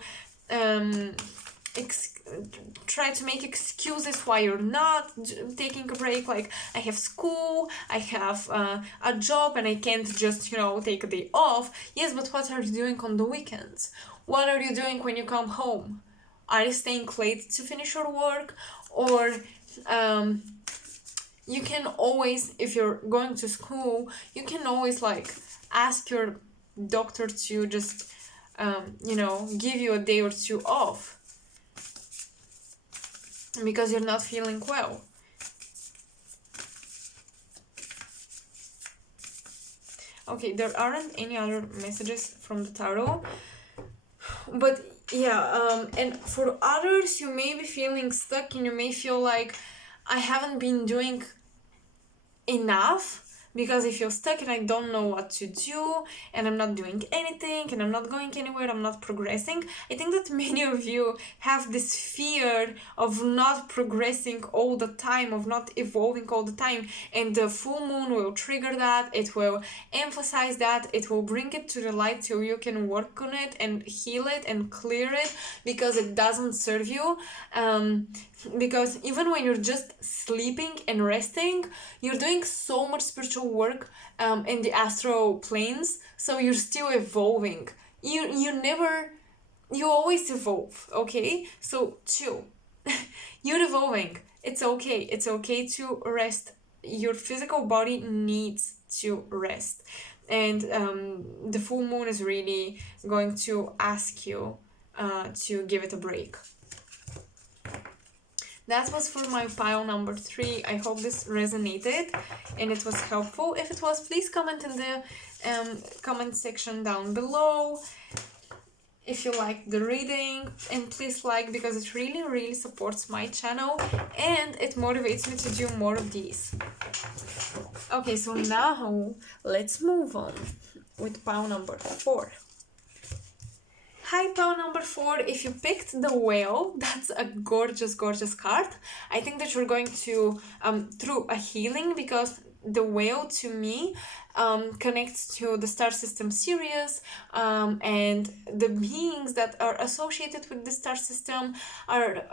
try to make excuses why you're not taking a break. Like, I have school, I have a job, and I can't just take a day off. Yes, but what are you doing on the weekends? What are you doing when you come home? Are you staying late to finish your work? Or you can always, if you're going to school, you can always ask your doctor to just give you a day or two off because you're not feeling well. Okay, there aren't any other messages from the tarot, but yeah, and for others, you may be feeling stuck and you may feel like, I haven't been doing enough, because I feel stuck and I don't know what to do, and I'm not doing anything, and I'm not going anywhere, I'm not progressing. I think that many of you have this fear of not progressing all the time, of not evolving all the time, and the full moon will trigger that. It will emphasize that. It will bring it to the light so you can work on it and heal it and clear it, because it doesn't serve you. Because even when you're just sleeping and resting, you're doing so much spiritual work in the astral planes, so you're still evolving. You always evolve, okay? So chill. You're evolving. It's okay to rest. Your physical body needs to rest, and the full moon is really going to ask you to give it a break. That was for my pile number 3. I hope this resonated and it was helpful. If it was, please comment in the comment section down below if you liked the reading, and please like, because it really supports my channel and it motivates me to do more of these. Okay, so now let's move on with pile number 4. Hi, pile number 4. If you picked the whale, that's a gorgeous card. I think that you're going to through a healing, because the whale to me connects to the star system Sirius, and the beings that are associated with the star system are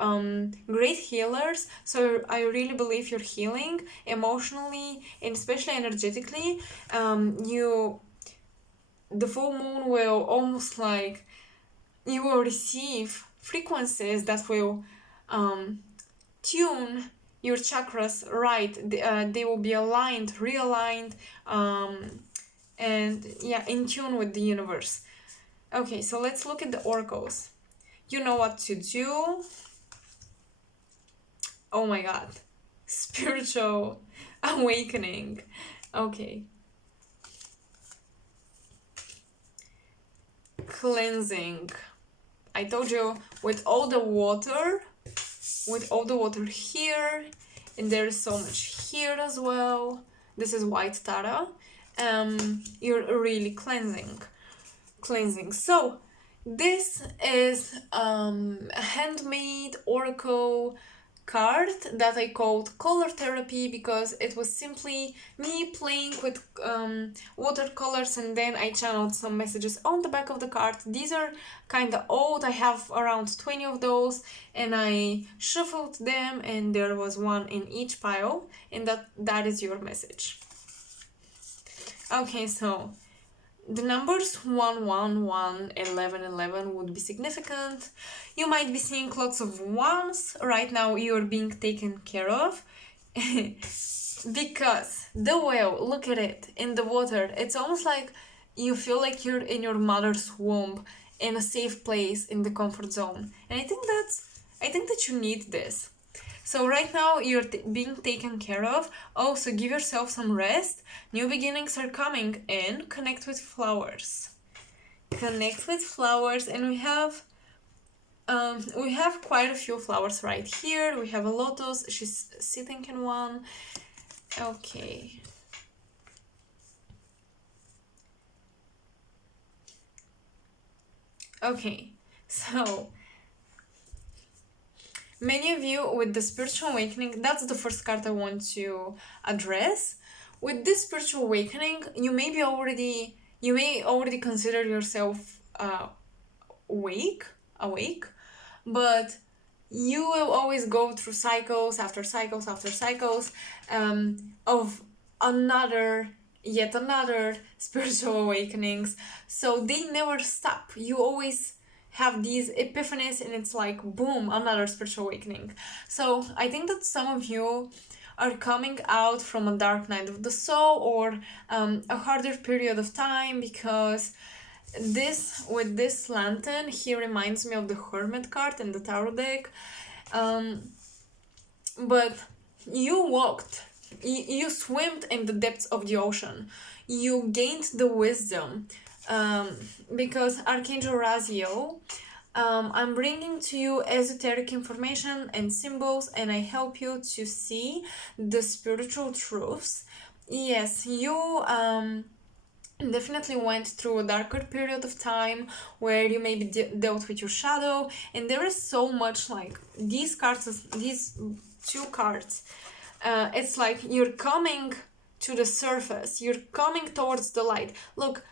great healers. So I really believe you're healing emotionally and especially energetically. The full moon will almost like you will receive frequencies that will tune your chakras right. They will be aligned, realigned, and yeah, in tune with the universe. Okay, so let's look at the oracles. You know what to do. Oh my god. Spiritual awakening. Okay. Cleansing. I told you, with all the water here, and there is so much here as well. This is white Tara. You're really cleansing. So this is a handmade oracle card that I called color therapy, because it was simply me playing with watercolors, and then I channeled some messages on the back of the card. These are kind of old. I have around 20 of those, and I shuffled them, and there was one in each pile, and that is your message. Okay, so the numbers 1, 1, 1, 11, 11 would be significant. You might be seeing lots of ones. Right now you're being taken care of. Because the whale, look at it, in the water. It's almost like you feel like you're in your mother's womb, in a safe place, in the comfort zone. And I think that you need this. So right now you're being taken care of. Also, give yourself some rest. New beginnings are coming in. Connect with flowers. Connect with flowers, and we have quite a few flowers right here. We have a lotus. She's sitting in one. Okay. Okay. So many of you with the spiritual awakening, that's the first card I want to address. With this spiritual awakening, you may already consider yourself awake, but you will always go through cycles after cycles of yet another spiritual awakenings. So they never stop. You always have these epiphanies, and it's like boom, another spiritual awakening. So I think that some of you are coming out from a dark night of the soul, or a harder period of time, because with this lantern, he reminds me of the Hermit card in the tarot deck. But you swam in the depths of the ocean. You gained the wisdom. Because Archangel Raziel, I'm bringing to you esoteric information and symbols, and I help you to see the spiritual truths. Yes, you definitely went through a darker period of time where you maybe dealt with your shadow, and there is so much like these two cards. It's like you're coming to the surface, you're coming towards the light. Look,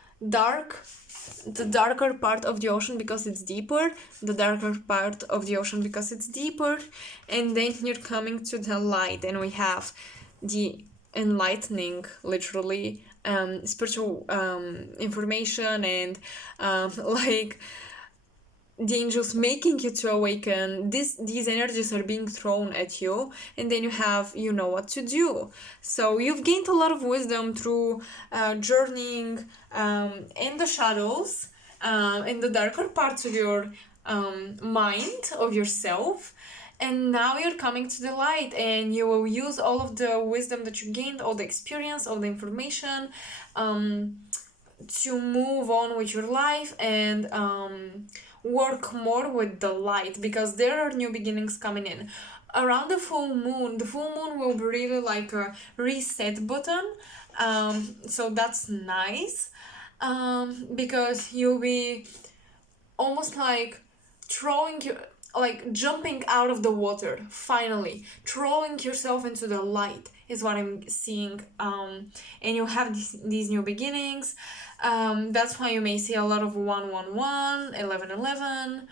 the darker part of the ocean because it's deeper, the darker part of the ocean because it's deeper, and then you're coming to the light, and we have the enlightening, literally, spiritual information, and like the angels making you to awaken. These energies are being thrown at you, and then you know what to do. So you've gained a lot of wisdom through journeying in the shadows, in the darker parts of your mind of yourself, and now you're coming to the light, and you will use all of the wisdom that you gained, all the experience, all the information, to move on with your life and work more with the light, because there are new beginnings coming in. Around the full moon will be really like a reset button. So that's nice, because you'll be almost like throwing you, like jumping out of the water, finally throwing yourself into the light is what I'm seeing. And you have these new beginnings. That's why you may see a lot of 111, 1111.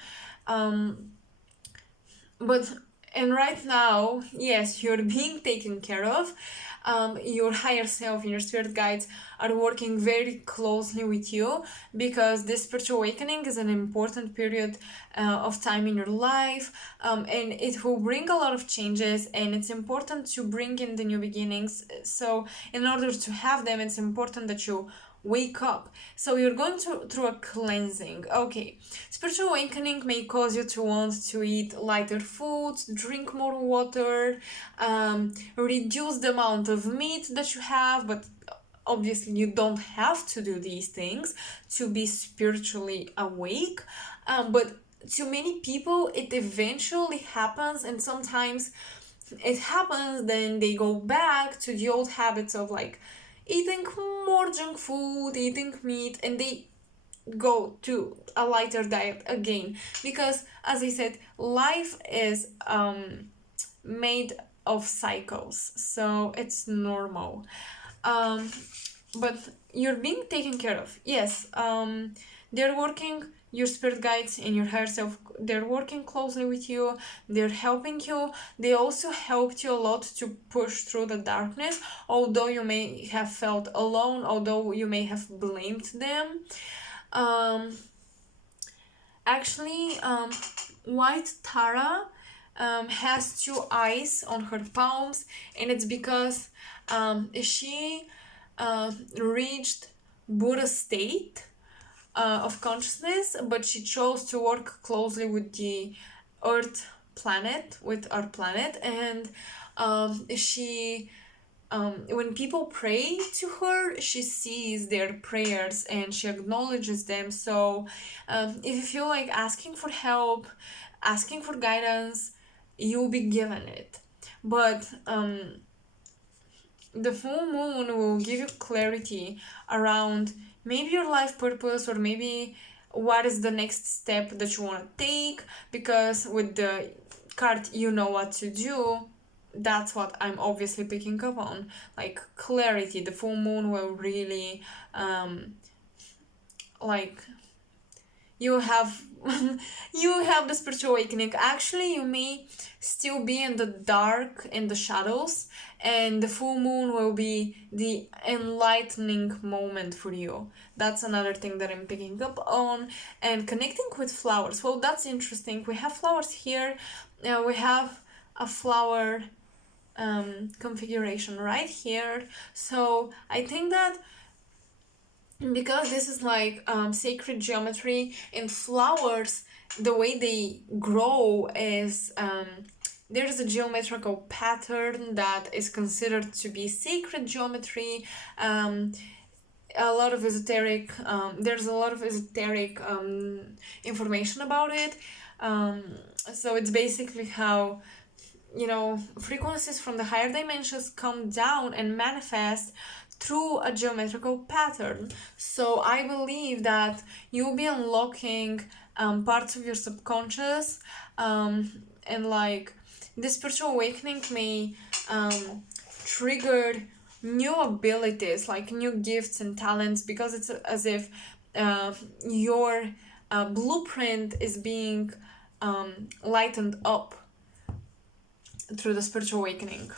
But and right now, yes, you're being taken care of. Your higher self and your spirit guides are working very closely with you, because this spiritual awakening is an important period of time in your life, and it will bring a lot of changes, and it's important to bring in the new beginnings. So in order to have them, it's important that you wake up. So you're going through a cleansing. Okay, spiritual awakening may cause you to want to eat lighter foods, drink more water, reduce the amount of meat that you have, but obviously you don't have to do these things to be spiritually awake. But to many people it eventually happens, and sometimes it happens, then they go back to the old habits of like eating more junk food, eating meat, and they go to a lighter diet again, because as I said, life is made of cycles, so it's normal. But you're being taken care of. Yes, they're working, your spirit guides and your higher self, they're working closely with you, they're helping you. They also helped you a lot to push through the darkness, although you may have felt alone, although you may have blamed them. Actually, White Tara has two eyes on her palms, and it's because she reached Buddha state of consciousness, but she chose to work closely with the Earth planet, with our planet, and she when people pray to her, she sees their prayers and she acknowledges them. So if you feel like asking for help, asking for guidance, you'll be given it. But the full moon will give you clarity around maybe your life purpose, or maybe what is the next step that you want to take, because with the card you know what to do. That's what I'm obviously picking up on, like clarity. The full moon will really like you have you have the spiritual awakening. Actually, you may still be in the dark, in the shadows, and the full moon will be the enlightening moment for you. That's another thing that I'm picking up on. And connecting with flowers, well, that's interesting. We have flowers here. We have a flower configuration right here. So I think that because this is like sacred geometry, and flowers, the way they grow is there's a geometrical pattern that is considered to be sacred geometry. A lot of esoteric there's a lot of esoteric information about it. So it's basically how, you know, frequencies from the higher dimensions come down and manifest through a geometrical pattern. So I believe that you'll be unlocking parts of your subconscious, and like this spiritual awakening may trigger new abilities, like new gifts and talents, because it's as if your blueprint is being lightened up through the spiritual awakening.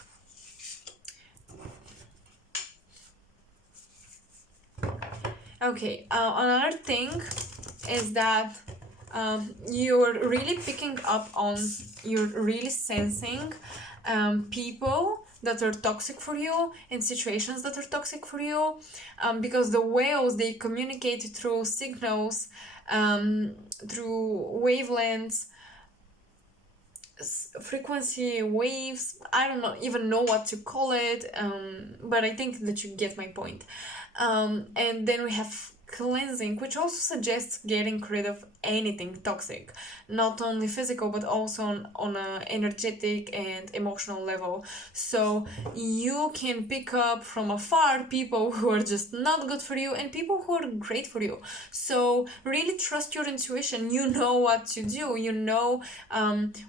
Okay, another thing is that you're really picking up on, you're really sensing people that are toxic for you, in situations that are toxic for you, because the whales, they communicate through signals, through wavelengths, frequency waves. I don't know even know what to call it, but I think that you get my point. And then we have cleansing, which also suggests getting rid of anything toxic, not only physical but also on a energetic and emotional level. So you can pick up from afar people who are just not good for you and people who are great for you. So really trust your intuition. You know what to do. You know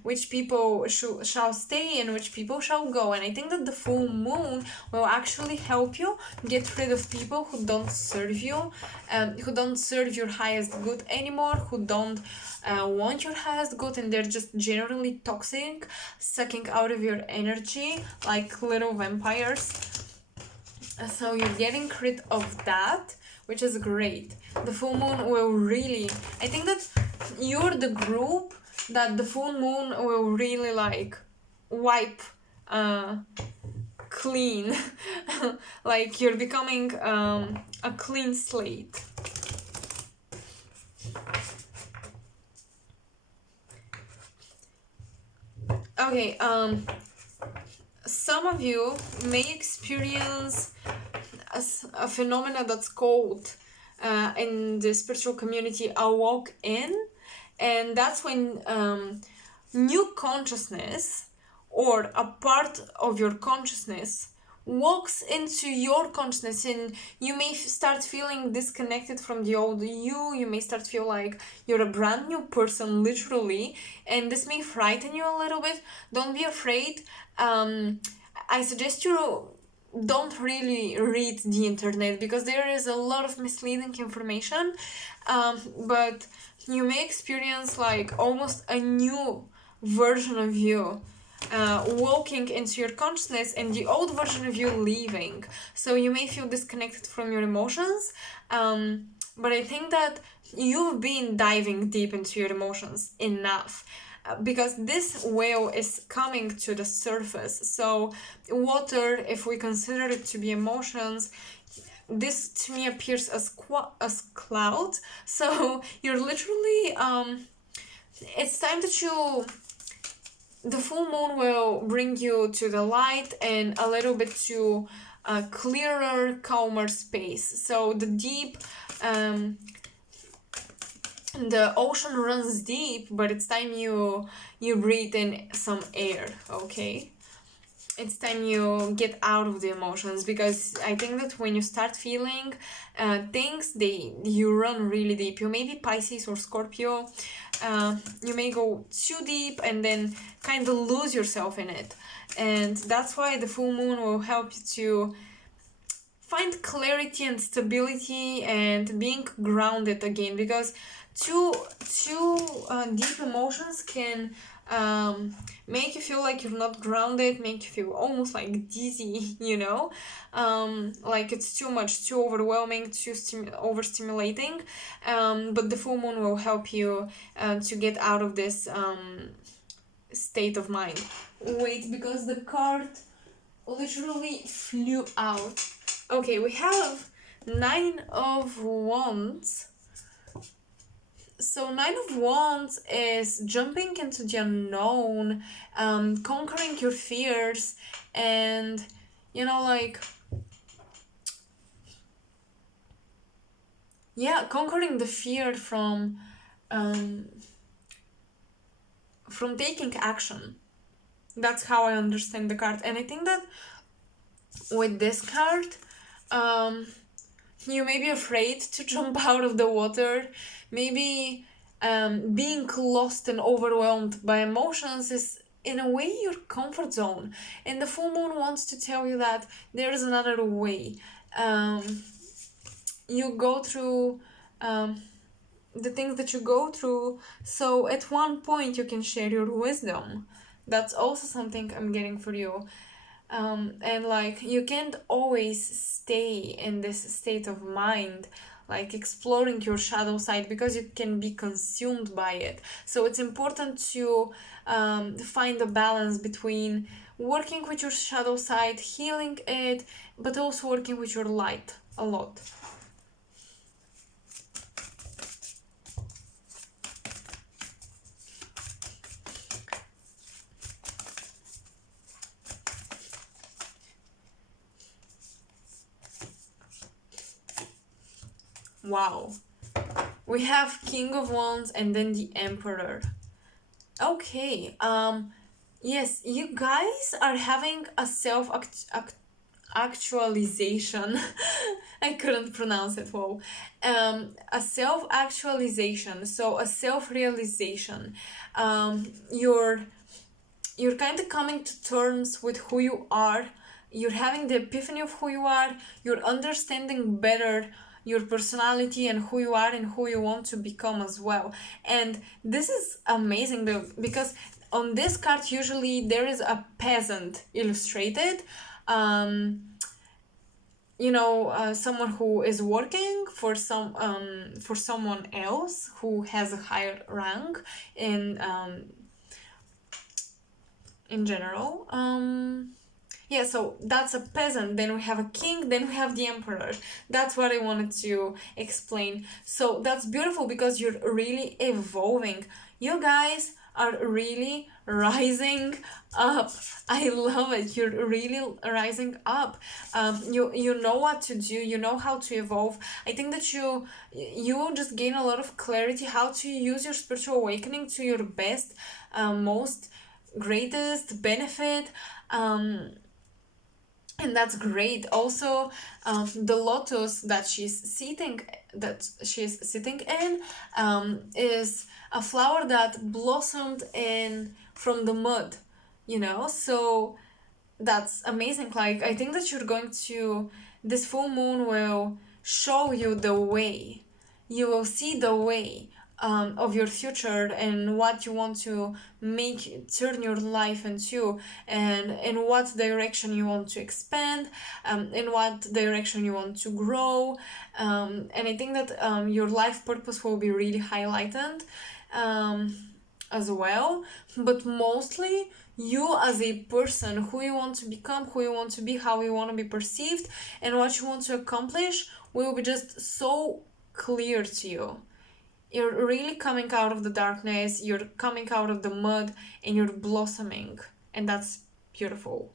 which people shall stay and which people shall go. And I think that the full moon will actually help you get rid of people who don't serve you, who don't serve your highest good anymore, who don't want your highest good, and they're just generally toxic, sucking out of your energy like little vampires. So you're getting rid of that, which is great. The full moon will really, I think that you're the group that the full moon will really like wipe clean. Like you're becoming a clean slate. Okay, some of you may experience a phenomena that's called in the spiritual community a walk-in, and that's when new consciousness or a part of your consciousness walks into your consciousness, and you may start feeling disconnected from the old you may start feel like you're a brand new person, literally, and this may frighten you a little bit. Don't be afraid. I suggest you don't really read the internet because there is a lot of misleading information, but you may experience like almost a new version of you walking into your consciousness and the old version of you leaving. So you may feel disconnected from your emotions, but I think that you've been diving deep into your emotions enough. Because this whale is coming to the surface. So water, if we consider it to be emotions, this to me appears as clouds. So you're literally it's time that the full moon will bring you to the light and a little bit to a clearer, calmer space. So the deep, the ocean runs deep, but it's time you breathe in some air, okay? It's time you get out of the emotions, because I think that when you start feeling things, you run really deep. You may be Pisces or Scorpio. You may go too deep and then kind of lose yourself in it. And that's why the full moon will help you to find clarity and stability and being grounded again, because too deep emotions can make you feel like you're not grounded, make you feel almost like dizzy, like it's too much, too overwhelming, too overstimulating. But the full moon will help you to get out of this state of mind. Wait, because the card literally flew out. Okay, we have 9 of Wands. So 9 of Wands is jumping into the unknown, conquering your fears, and conquering the fear from taking action. That's how I understand the card. And I think that with this card, you may be afraid to jump out of the water. Maybe being lost and overwhelmed by emotions is in a way your comfort zone. And the full moon wants to tell you that there is another way. You go through the things that you go through, so at one point you can share your wisdom. That's also something I'm getting for you. And you can't always stay in this state of mind, like exploring your shadow side, because you can be consumed by it. So it's important to find a balance between working with your shadow side, healing it, but also working with your light a lot. Wow. We have King of Wands and then the Emperor. Okay. Yes, you guys are having a actualization. I couldn't pronounce it well. A self-actualization, so a self-realization. You're kind of coming to terms with who you are. You're having the epiphany of who you are. You're understanding better your personality and who you are and who you want to become as well. And this is amazing because on this card usually there is a peasant illustrated. Someone who is working for someone else who has a higher rank in general. Yeah, so that's a peasant, then we have a king, then we have the emperor. That's what I wanted to explain. So that's beautiful because you're really evolving. You guys are really rising up. I love it. You're really rising up. You know what to do. You know how to evolve. I think that you will just gain a lot of clarity how to use your spiritual awakening to your best, most greatest benefit. And that's great. Also, the lotus that she's sitting in is a flower that blossomed in from the mud, so that's amazing. Like, I think that this full moon will show you the way. You will see the way of your future and what you want to turn your life into, and in what direction you want to expand, in what direction you want to grow, and I think that your life purpose will be really highlighted as well, but mostly you as a person, who you want to become, who you want to be, how you want to be perceived, and what you want to accomplish will be just so clear to you. You're really coming out of the darkness, you're coming out of the mud, and you're blossoming. And that's beautiful.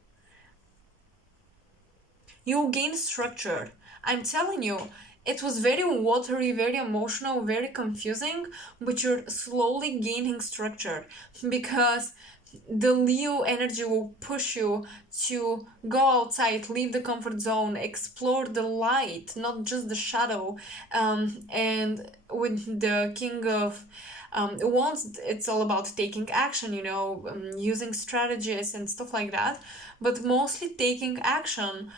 You'll gain structure. I'm telling you, it was very watery, very emotional, very confusing, but you're slowly gaining structure because the Leo energy will push you to go outside, leave the comfort zone, explore the light, not just the shadow. And with the King of Wands, it's all about taking action, using strategies and stuff like that, but mostly taking action.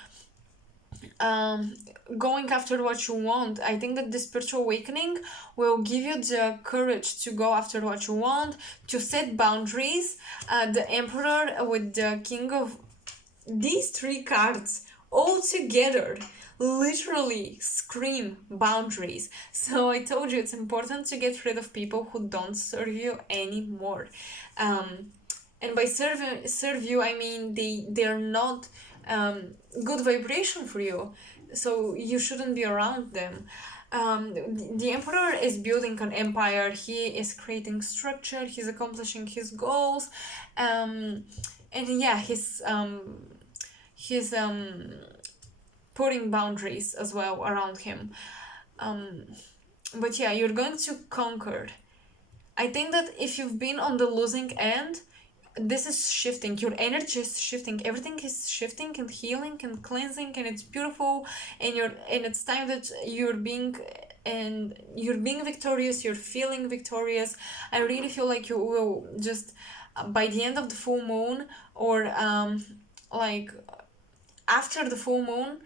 Going after what you want. I think that the spiritual awakening will give you the courage to go after what you want, to set boundaries. The Emperor with the King of... These three cards all together literally scream boundaries. So I told you it's important to get rid of people who don't serve you anymore. And by serve you, I mean they're not good vibration for you, so you shouldn't be around them. The Emperor is building an empire. He is creating structure. He's accomplishing his goals, and yeah, he's putting boundaries as well around him. But yeah, you're going to conquer. I think that if you've been on the losing end, this is shifting. Your energy is shifting. Everything is shifting and healing and cleansing, and it's beautiful. And it's time that you're being victorious. You're feeling victorious. I really feel like you will just by the end of the full moon, or like after the full moon,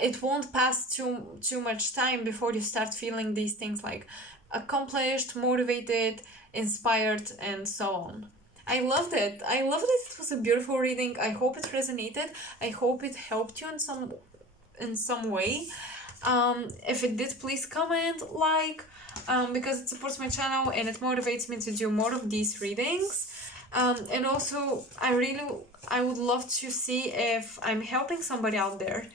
it won't pass too much time before you start feeling these things like accomplished, motivated, inspired, and so on. I loved it. It was a beautiful reading. I hope it resonated. I hope it helped you in some way. If it did, please comment, because it supports my channel and it motivates me to do more of these readings. And also, I would love to see if I'm helping somebody out there.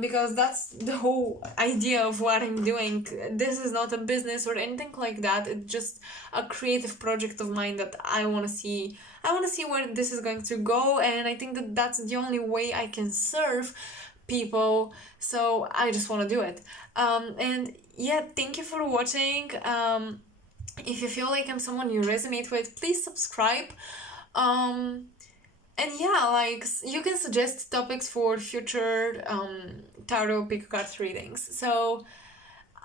Because that's the whole idea of what I'm doing. This is not a business or anything like that. It's just a creative project of mine that I want to see. I want to see where this is going to go, and I think that that's the only way I can serve people. So I just want to do it. And yeah, thank you for watching. If you feel like I'm someone you resonate with, please subscribe. Um, and yeah, like you can suggest topics for future tarot pick card readings. So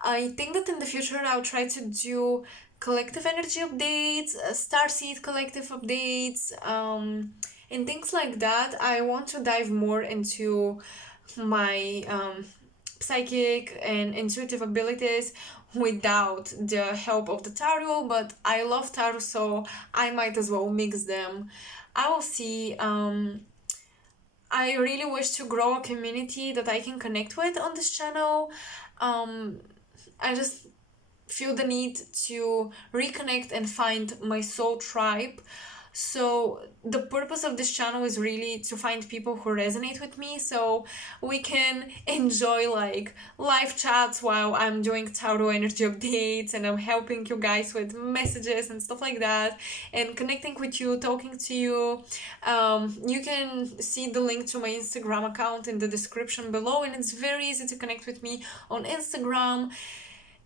I think that in the future I'll try to do collective energy updates, starseed collective updates, and things like that. I want to dive more into my psychic and intuitive abilities without the help of the tarot, but I love tarot, so I might as well mix them. I will see. I really wish to grow a community that I can connect with on this channel. Um, I just feel the need to reconnect and find my soul tribe. So the purpose of this channel is really to find people who resonate with me, so we can enjoy like live chats while I'm doing tarot energy updates and I'm helping you guys with messages and stuff like that, and connecting with you, talking to you. You can see the link to my Instagram account in the description below, and it's very easy to connect with me on Instagram.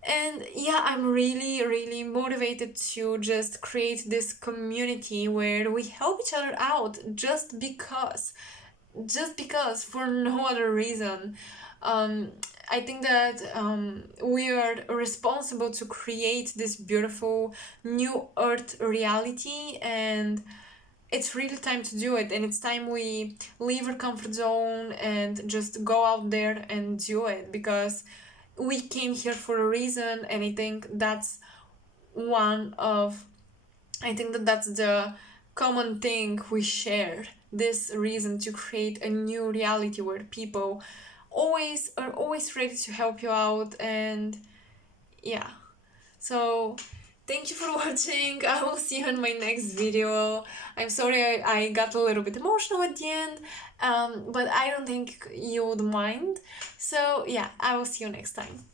And yeah, I'm really motivated to just create this community where we help each other out just because, for no other reason. I think that we are responsible to create this beautiful new earth reality, and it's really time to do it, and it's time we leave our comfort zone and just go out there and do it, because we came here for a reason, and I think that that's the common thing we share, this reason to create a new reality where people are always ready to help you out. And yeah, so thank you for watching. I will see you in my next video. I'm sorry I got a little bit emotional at the end, but I don't think you would mind. So yeah, I will see you next time.